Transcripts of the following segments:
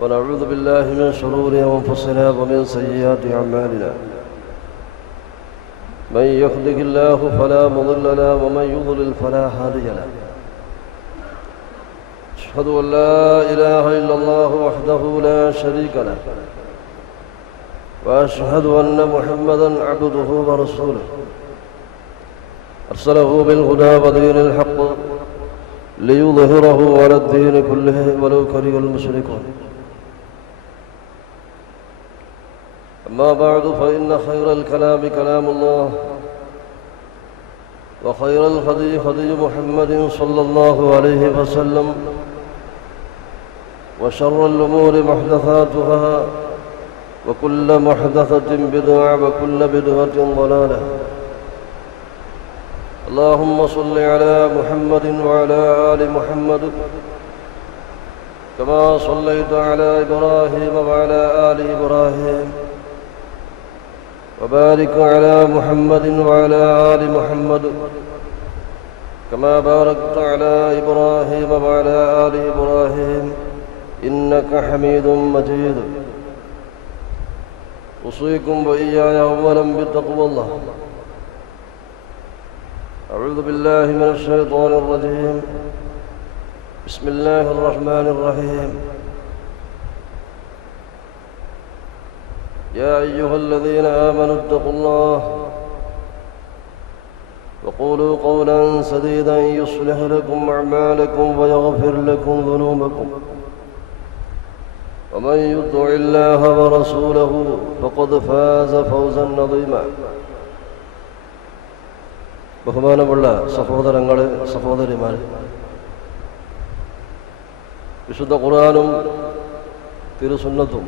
ونعوذ بالله من شرور أنفسنا ومن سيئات أعمالنا من يهده الله فلا مضل له ومن يضلل فلا هادي له أشهد أن لا إله إلا الله وحده لا شريك له وأشهد أن محمدا عبده ورسوله أرسله بالهدى ودين الحق ليظهره على الدين كله ولو كره المشركون أما بعد فإن خير الكلام كلام الله وخير الهدي هدي محمد صلى الله عليه وسلم وشر الأمور محدثاتها وكل محدثة بدعة وكل بدعة ضلالة اللهم صل على محمد وعلى آل محمد كما صليت على إبراهيم وعلى آل إبراهيم وبارك على محمد وعلى آل محمد كما باركت على إبراهيم وعلى آل إبراهيم إنك حميد مجيد أوصيكم وإياي أولا بتقوى الله أعوذ بالله من الشيطان الرجيم بسم الله الرحمن الرحيم يا أيها الذين آمنوا اتقوا الله وقولوا قولا سديدا يصلح لكم أعمالكم ويغفر لكم ذنوبكم ومن يطع الله ورسوله فقد فاز فوزا عظيما ബഹുമാനമുള്ള സഹോദരങ്ങളെ സഹോദരിമാരെ, വിശുദ്ധ ഖുർആനും തിരുസുന്നത്തും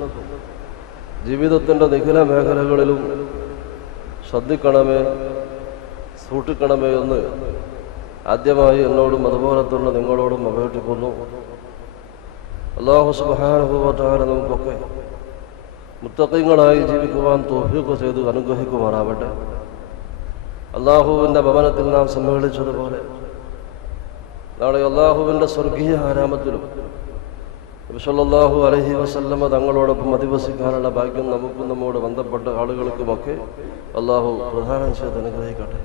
ജീവിതത്തിൻ്റെ നിഖില മേഖലകളിലും ശ്രദ്ധിക്കണമേ, സൂക്ഷിക്കണമേ എന്ന് ആദ്യമായി എന്നോടും അതുപോലെ തന്നെ നിങ്ങളോടും അപേക്ഷിക്കുന്നു. അല്ലാഹു സുബ്ഹാനഹു വ തആല നമുക്കൊക്കെ മുത്തഖീങ്ങളായി ജീവിക്കുവാൻ തൗഫീഖ് ചെയ്ത് അനുഗ്രഹിക്കുമാറാവട്ടെ. അള്ളാഹുവിൻ്റെ ഭവനത്തിൽ നാം സമ്മേളിച്ചതുപോലെ നാളെ അള്ളാഹുവിൻ്റെ സ്വർഗീയ ആരാമത്തിലും നബി സല്ലല്ലാഹു അലൈഹി വസല്ലമ തങ്ങളോടൊപ്പം അധിവസിക്കാനുള്ള ഭാഗ്യം നമുക്കും നമ്മോട് ബന്ധപ്പെട്ട ആളുകൾക്കുമൊക്കെ അള്ളാഹു പ്രദാനം ചെയ്ത് അനുഗ്രഹിക്കട്ടെ.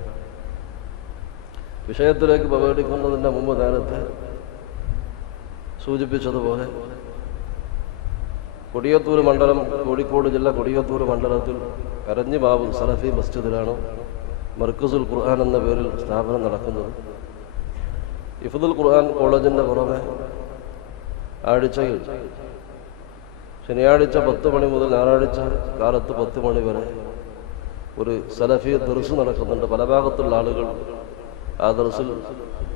വിഷയത്തിലേക്ക് പ്രവേശിക്കുന്നതിൻ്റെ മുമ്പ് നേരത്തെ സൂചിപ്പിച്ചതുപോലെ കൊടിയത്തൂർ മണ്ഡലം, കോഴിക്കോട് ജില്ല കൊടിയത്തൂർ മണ്ഡലത്തിൽ കരഞ്ഞിമാവ് സലഫി മസ്ജിദിലാണ് മർക്കസുൽ ഖുർആൻ എന്ന പേരിൽ സ്ഥാപനം നടക്കുന്നത്. ഹിഫ്ദുൽ ഖുർആൻ കോളേജിൻ്റെ പുറമെ ആഴ്ചയിൽ ശനിയാഴ്ച 10 മണി മുതൽ ഞായറാഴ്ച കാലത്ത് 10 മണി വരെ ഒരു സലഫി ദർസ് നടക്കുന്നുണ്ട്. പല ഭാഗത്തുള്ള ആളുകൾ ആ ദർസിൽ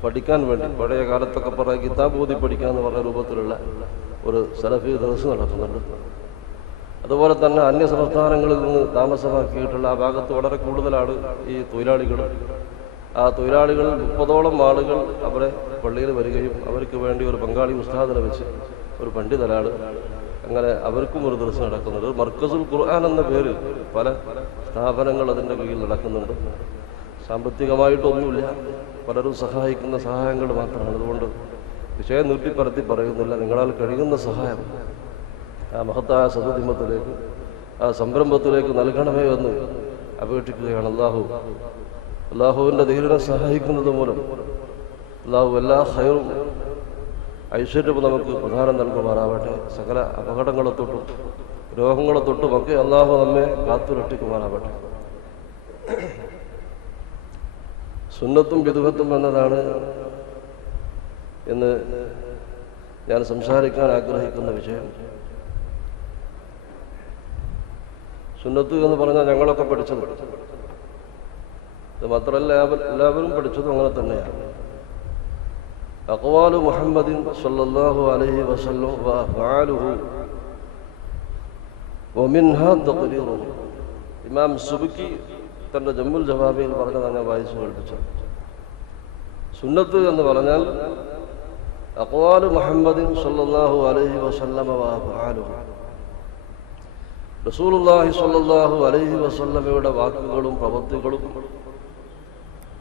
പഠിക്കാൻ വേണ്ടി, പഴയ കാലത്തൊക്കെ പറഞ്ഞ കിതാബ് ഓതി പഠിക്കാമെന്ന് പറഞ്ഞ രൂപത്തിലുള്ള ഒരു സലഫി ദർസ് നടക്കുന്നുണ്ട്. അതുപോലെ തന്നെ അന്യ സംസ്ഥാനങ്ങളിൽ നിന്ന് താമസമാക്കിയിട്ടുള്ള ആ ഭാഗത്ത് വളരെ കൂടുതലാണ് ഈ തൊഴിലാളികൾ. ആ തൊഴിലാളികൾ 30ഓളം ആളുകൾ അവരെ പള്ളിയിൽ വരികയും അവർക്ക് വേണ്ടി ഒരു ബംഗാളി ഉസ്താദിനെ വെച്ച് ഒരു പണ്ഡിതനാണ്, അങ്ങനെ അവർക്കും ഒരു ദിവസം നടക്കുന്നുണ്ട്. മർക്കസുൽ ഖുർആൻ എന്ന പേരിൽ പല സ്ഥാപനങ്ങൾ അതിൻ്റെ കീഴിൽ നടക്കുന്നുണ്ട്. സാമ്പത്തികമായിട്ടൊന്നുമില്ല, പലരും സഹായിക്കുന്ന സഹായങ്ങൾ മാത്രമാണ്. അതുകൊണ്ട് വിഷയം നീട്ടിപ്പരത്തി പറയുന്നില്ല. നിങ്ങളാൽ കഴിയുന്ന സഹായം ആ മഹത്തായ സദുദിമത്തിലേക്ക്, ആ സംരംഭത്തിലേക്ക് നൽകണമേ എന്ന് അപേക്ഷിക്കുകയാണ്. അള്ളാഹുവിൻ്റെ ദീനിനെ സഹായിക്കുന്നത് മൂലം അള്ളാഹു എല്ലാ ഖൈറും ഐശ്വര്യവും നമുക്ക് പ്രധാനം നൽകുമാറാവട്ടെ. സകല അപകടങ്ങളെ തൊട്ടും രോഗങ്ങളെ തൊട്ടുമൊക്കെ അള്ളാഹു നമ്മെ കാത്തുരക്ഷിക്കുമാറാവട്ടെ. സുന്നത്തും ബിദ്അത്തും എന്നതാണ് എന്ന് ഞാൻ സംസാരിക്കാൻ ആഗ്രഹിക്കുന്ന വിഷയം. സുന്നത്ത് എന്ന് പറഞ്ഞാൽ ഞങ്ങളൊക്കെ പഠിച്ചത്, ഇത് മാത്രമല്ല എല്ലാവരും പഠിച്ചതും അങ്ങനെ തന്നെയാണ്. അഖ്വാലു മുഹമ്മദിൻ സല്ലല്ലാഹു അലൈഹി വസല്ലം വ അഫ്ആലുഹു വമിൻഹാ തഖ്രീറുഹു. ഇമാം സുബ്കി തൻ്റെ ജമ്മുൽ ജവാബിൽ പറഞ്ഞതാണ് ഞാൻ വായിച്ചു കേൾപ്പിച്ചത്. സുന്നത്ത് എന്ന് പറഞ്ഞാൽ അഖ്വാലു മുഹമ്മദിൻ സല്ലല്ലാഹു അലൈഹി വസല്ലം വ അഫ്ആലുഹു, റസൂലുള്ളാഹി സ്വല്ലല്ലാഹു അലൈഹി വസല്ലമയുടെ വാക്കുകളും പ്രവൃത്തികളും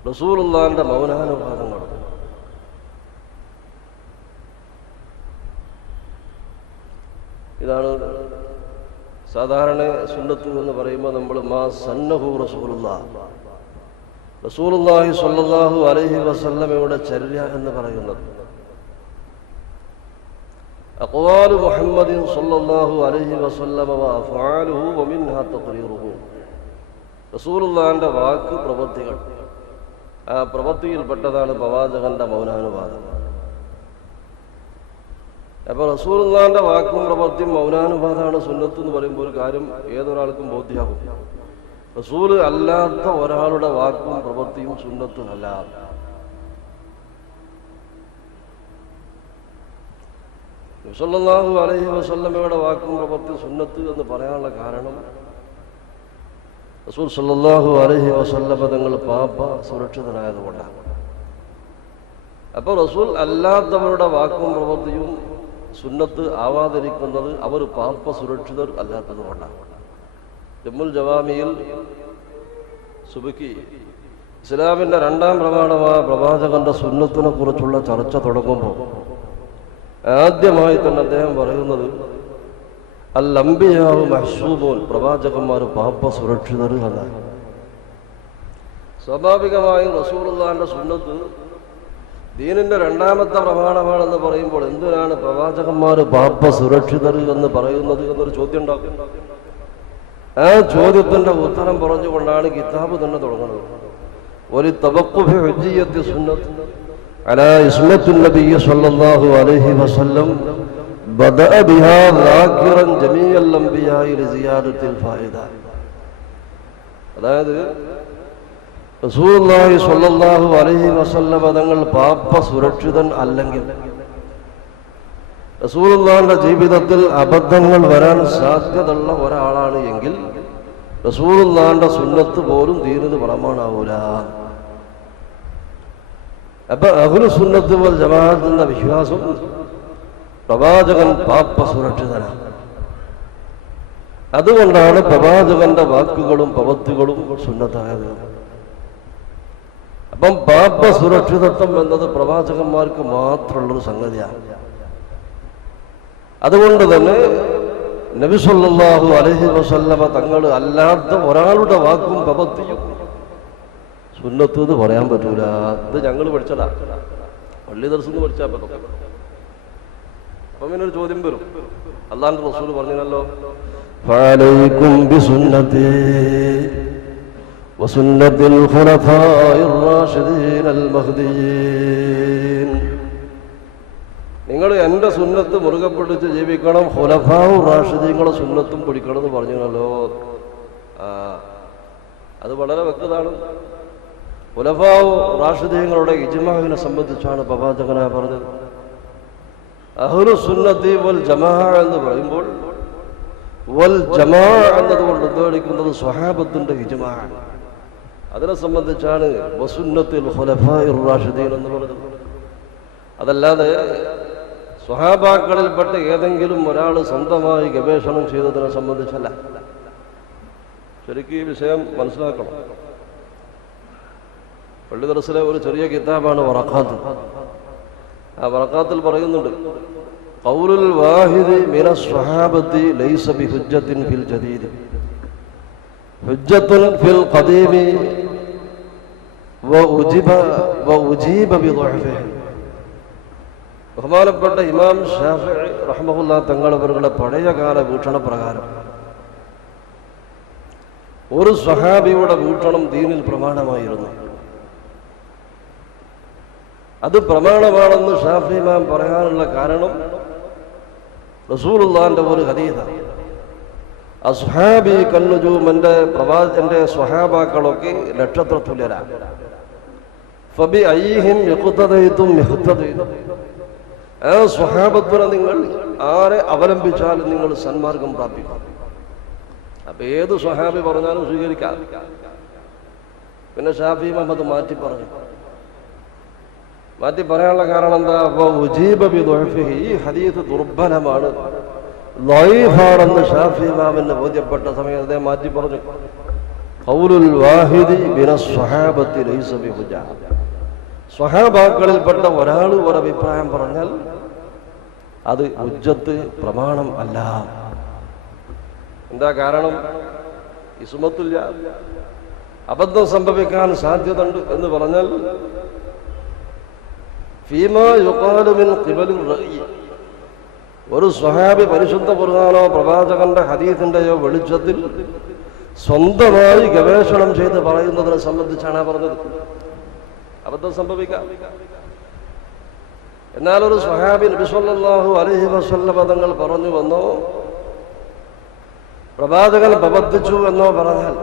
റസൂലുള്ളാഹിന്റെ മൗനാനുവാദങ്ങളും. ഇതാണ് സാധാരണ സുന്നത്ത് എന്ന് പറയുമ്പോൾ നമ്മൾ മാ സന്നഹു റസൂലുള്ളാഹി സ്വല്ലല്ലാഹു അലൈഹി വസല്ലമയുടെ ചര്യ എന്ന് പറയുന്നത്. അഖ്വാലു മുഹമ്മദിൻ സ്വല്ലല്ലാഹു അലൈഹി വസല്ലമ വ അഫ്ആലുഹു വ മിൻഹാ തഖ്രീറുഹു. റസൂലുള്ളാഹിന്റെ വാക്ക്, പ്രവൃത്തികൾ, ആ പ്രവൃത്തിയിൽപ്പെട്ടതാണ് പ്രവാചകന്റെ മൗനാനുവാദം. അപ്പോൾ റസൂലുള്ളാഹിന്റെ വാക്കും പ്രവൃത്തിയും മൗനാനുവാദമാണ് സുന്നത്ത് എന്ന് പറയുമ്പോൾ ഒരു കാര്യം ഏതൊരാൾക്കും ബോധ്യമാകും. റസൂല് അല്ലാത്ത ഒരാളുടെ വാക്കും പ്രവൃത്തിയും സുന്നത്ത് അല്ല. നബി സല്ലല്ലാഹു അലൈഹി വസല്ലമയുടെ വാക്കും പ്രവൃത്തിയും സുന്നത്ത് എന്ന് പറയാനുള്ള കാരണം റസൂൽ സല്ലല്ലാഹു അലൈഹി വസല്ലമ തങ്ങൾ പാപ സുരക്ഷിതനായതുകൊണ്ടാണ്. അപ്പോൾ റസൂൽ അല്ലാത്തവരുടെ വാക്കും പ്രവൃത്തിയും സുന്നത്ത് ആവാതിരിക്കുന്നത് അവർ പാപ സുരക്ഷിതർ അല്ലാത്തത് കൊണ്ടാണ്. ജമ്മുൽ ജവാമിയിൽ സുബക്കി ഇസ്ലാമിന്റെ രണ്ടാം പ്രമാണമായ പ്രവാചകന്റെ സുന്നത്തിനെ കുറിച്ചുള്ള ചർച്ച തുടങ്ങുമ്പോൾ ആദ്യമായി തന്നെ അദ്ദേഹം പറയുന്നത് അൽ അംബിയാഉ മഹ്സൂബൂൻ, പ്രവാചകന്മാർ പാപ സുരക്ഷിതർ എന്നാണ്. സ്വാഭാവികമായും റസൂലുള്ളാഹിന്റെ സുന്നത്ത് ദീനിന്റെ രണ്ടാമത്തെ പ്രമാണമാണെന്ന് പറയുമ്പോൾ എന്തിനാണ് പ്രവാചകന്മാർ പാപ സുരക്ഷിതർ എന്ന് പറയുന്നത് എന്നൊരു ചോദ്യം ഉണ്ടാക്കും. ആ ചോദ്യത്തിന്റെ ഉത്തരം പറഞ്ഞുകൊണ്ടാണ് കിതാബ് തന്നെ തുടങ്ങുന്നത്. ഒരു തവഖുഫി ഹുജ്ജിയത്തി സുന്നത്ത് അലാ ഇസ്മത്തുൻ നബിയ്യ സ്വല്ലല്ലാഹു അലൈഹി വസല്ലം ബദഅ ബിഹാ ദാകിറൻ ജമീഅൽ അംബിയാഇ ലിസിയാദത്തിൽ ഫായിദ. അതായത് റസൂലുള്ളാഹി സ്വല്ലല്ലാഹു അലൈഹി വസല്ലം തങ്ങൾ പാപ സുരക്ഷിതൻ അല്ലെങ്കിൽ റസൂലുള്ളാഹിന്റെ ജീവിതത്തിൽ അബദ്ധങ്ങൾ വരാൻ സാധ്യതയുള്ള ഒരാളാണ് എങ്കിൽ റസൂലുള്ളാഹിന്റെ സുന്നത്ത് പോലും ദീനിന് പ്രമാണമാവൂല. അപ്പൊ അഹ്ലു സുന്നത്ത് വൽ ജമാഅത്തിന്റെ വിശ്വാസം പ്രവാചകൻ പാപ സുരക്ഷിതനാണ്. അതുകൊണ്ടാണ് പ്രവാചകന്റെ വാക്കുകളും പ്രവൃത്തികളും സുന്നത്തായത്. അപ്പം പാപ സുരക്ഷിതത്വം എന്നത് പ്രവാചകന്മാർക്ക് മാത്രമുള്ളൊരു സംഗതിയാണ്. അതുകൊണ്ട് തന്നെ നബി സല്ലല്ലാഹു അലൈഹി വസല്ലമ തങ്ങൾ അല്ലാത്ത ഒരാളുടെ വാക്കും പ്രവൃത്തിയും സുന്നത്ത് എന്ന് പറയാൻ പറ്റൂല. ഇത് ഞങ്ങൾ പഠിച്ചതാ, പള്ളി ദർശനം പഠിച്ചാൽ പറ്റും. അപ്പം ഇങ്ങനൊരു ചോദ്യം വരും. അല്ലാഹുവിന്റെ റസൂൽ പറഞ്ഞല്ലോ, ഫഅലൈക്കും ബിസുന്നതി വസുന്നത്തിൽ ഖുലഫാഇർ റാഷിദീനൽ മഹ്ദിയീൻ. നിങ്ങൾ എൻ്റെ സുന്നത്ത് മുറുകെ പിടിച്ച് ജീവിക്കണം, ഖുലഫാഉ റാഷിദീങ്ങളുടെ സുന്നത്തും പിടിക്കണം എന്ന് പറഞ്ഞല്ലോ. അത് വളരെ വ്യക്തമാണ്. ഖുലഫാഉ റാഷിദീങ്ങളുടെ ഇജ്മാഇനെ സംബന്ധിച്ചാണ് പ്രവാചകനായ പറഞ്ഞത്. അഹ്ലു സുന്നത്തി വൽ ജമാഅ എന്ന് പറയുമ്പോൾ വൽ ജമാഅ എന്നതുകൊണ്ട് ഉദ്ദേശിക്കുന്നത് സ്വഹാബത്തിന്റെ ഇജ്മാഅ. അതിനെ സംബന്ധിച്ചാണ് വസുന്നത്തിൽ ഖുലഫാഇർ റാഷിദീൻ എന്ന് പറഞ്ഞത്. അതല്ലാതെ സ്വഹാബാക്കളിൽപ്പെട്ട ഏതെങ്കിലും ഒരാൾ സ്വന്തമായി ഗവേഷണം ചെയ്തതിനെ സംബന്ധിച്ചല്ല. ശരിക്കും ഈ വിഷയം മനസ്സിലാക്കണം. പള്ളി ദർസിലെ ഒരു ചെറിയ കിതാബാണ് വറഖാത്ത്. ആ വറഖാത്തിൽ പറയുന്നുണ്ട്, ഖൗലുൽ വാഹിദി മിനസ് സ്വഹാബത്തി ലൈസ ബിഹുജ്ജത്തിൻ ഫിൽ ജദീദ് ഹുജ്ജത്തുൻ ഫിൽ ഖദീമി വഉജീബ ബിദുഅഫിഹി. ബഹുമാനപ്പെട്ട ഇമാം ശാഫിഈ റഹ്മഹുല്ലാഹ് തങ്ങൾ അവരുടെ പഴയകാല വീക്ഷണപ്രകാരം ഒരു സ്വഹാബിയുടെ വീക്ഷണം ദീനിൽ പ്രമാണമായിരുന്നു. അത് പ്രമാണമാണെന്ന് ഷാഫി ഇമാം പറയാനുള്ള കാരണം റസൂലുള്ളാഹിന്റെ ഒരു ഹദീസാണ്. അസ്ഹാബി കന്നുജൂം, എൻ്റെ സ്വഹാബാക്കളൊക്കെ നക്ഷത്രതുല്യരാണ്. ഫബി അയ്യിഹിം യഖ്തദൈതും യഹ്തദൈതും. ആ സ്വഹാബത്തിനെ നിങ്ങൾ ആരെ അവലംബിച്ചാലും നിങ്ങൾ സന്മാർഗം പ്രാപിക്കും. അപ്പൊ ഏത് സ്വഹാബി പറഞ്ഞാലും സ്വീകരിക്കാം. പിന്നെ ഷാഫി മുഹമ്മദ് മാറ്റി പറഞ്ഞു. മാറ്റി പറയാനുള്ള കാരണം എന്താ? ഈ ഹദീസ് ദുർബലമാണ്, ലൈഫാണെന്ന് ഷാഫി ഇമാമിന് ബോധ്യപ്പെട്ട സമയത്ത് അദ്ദേഹം മാറ്റി പറഞ്ഞു. ഖൗലുൽ വാഹിദി മിനസ് സ്വഹാബത്തി ലൈസ ബിഹുജ്ജ. സ്വഹാബാക്കളിൽപ്പെട്ട ഒരാൾ ഒരഭിപ്രായം പറഞ്ഞാൽ അത് ഹുജ്ജത്ത് പ്രമാണം അല്ല. എന്താ കാരണം? ഇസ്മത്തുല്ല, അബദ്ധം സംഭവിക്കാൻ സാധ്യതയുണ്ട് എന്ന് പറഞ്ഞാൽ ഫീമാ യുഖാലു മിൻ ഖിബലിർ റഅയി, ഒരു സ്വഹാബി പരിശുദ്ധ ഖുർആനോ പ്രവാചകന്റെ ഹദീസിന്റെയോ വെളിച്ചത്തിൽ സ്വന്തമായി ഗവേഷണം ചെയ്ത് പറയുന്നതിനെ സംബന്ധിച്ചാണ് പറഞ്ഞത്. അബദ്ധം സംഭവിക്കാം. എന്നാൽ ഒരു സ്വഹാബി നബി സല്ലല്ലാഹു അലൈഹി വസല്ലം തങ്ങൾ പറഞ്ഞു വന്നോ പ്രവാചകൻ പ്രബന്ധിച്ചു എന്നോ പറഞ്ഞാൽ,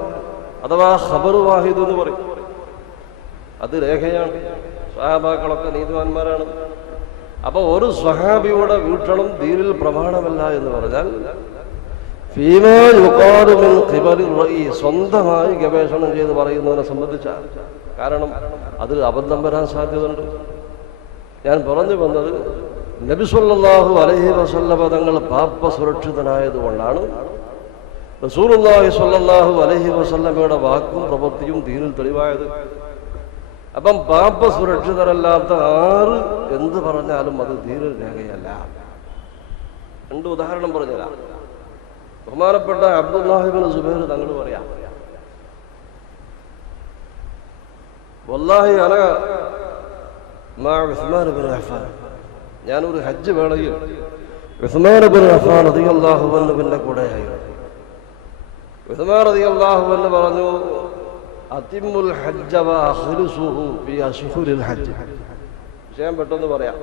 അഥവാ ഖബർ വാഹിദ് എന്ന് പറയും, അത് രേഖയാണ്. സ്വഹാബാക്കളൊക്കെ നീതിമാന്മാരാണ്. അപ്പൊ ഒരു സ്വഹാബിയുടെ വീക്ഷണം ദീനിൽ പ്രമാണമല്ല എന്ന് പറഞ്ഞാൽ ഫീമാ യുഖാലു മിൻ ഖിബലിർ റഅയി, സ്വന്തമായി ഗവേഷണം ചെയ്ത് പറയുന്നതിനെ സംബന്ധിച്ചാണ്. കാരണം അതിൽ അബദ്ധം വരാൻ സാധ്യതയുണ്ട്. ഞാൻ പറഞ്ഞു വന്നത്, നബി സല്ലല്ലാഹു അലൈഹി വസല്ലം തങ്ങൾ പാപ സുരക്ഷിതനായതുകൊണ്ടാണ് റസൂലുള്ളാഹി സ്വല്ലല്ലാഹു അലൈഹി വസല്ലമയുടെ വാക്കും പ്രവൃത്തിയും ദീനിൽ തെളിവായത്. അപ്പം പാപ സുരക്ഷിതരല്ലാത്ത ആര് എന്ത് പറഞ്ഞാലും അത് ദീനിൽ രേഖയല്ല. രണ്ട് ഉദാഹരണം പറഞ്ഞുതരാം. ബഹുമാനപ്പെട്ട അബ്ദുല്ലാഹി ഇബ്നു സുബൈർ തങ്ങൾ പറയാം, വല്ലാഹി അന മാ ഉസ്മാൻ ഇബ്നു അഫ്ഫാൻ, ഞാനൊരു ഹജ്ജ് വേളയിൽ ഉസ്മാൻ ഇബ്നു അഫ്ഫാൻ റളിയല്ലാഹു അൻഹുവിന്റെ കൂടെയായിരുന്നു. ഉസ്മാൻ റളിയല്ലാഹു അൻഹു പറഞ്ഞു, അതിമ്മുൽ ഹജ്ജ വഅഖ്ലിസുഹു ഫി അശ്ഹുരിൽ ഹജ്ജ്. വിഷയം പെട്ടെന്ന് പറയാം.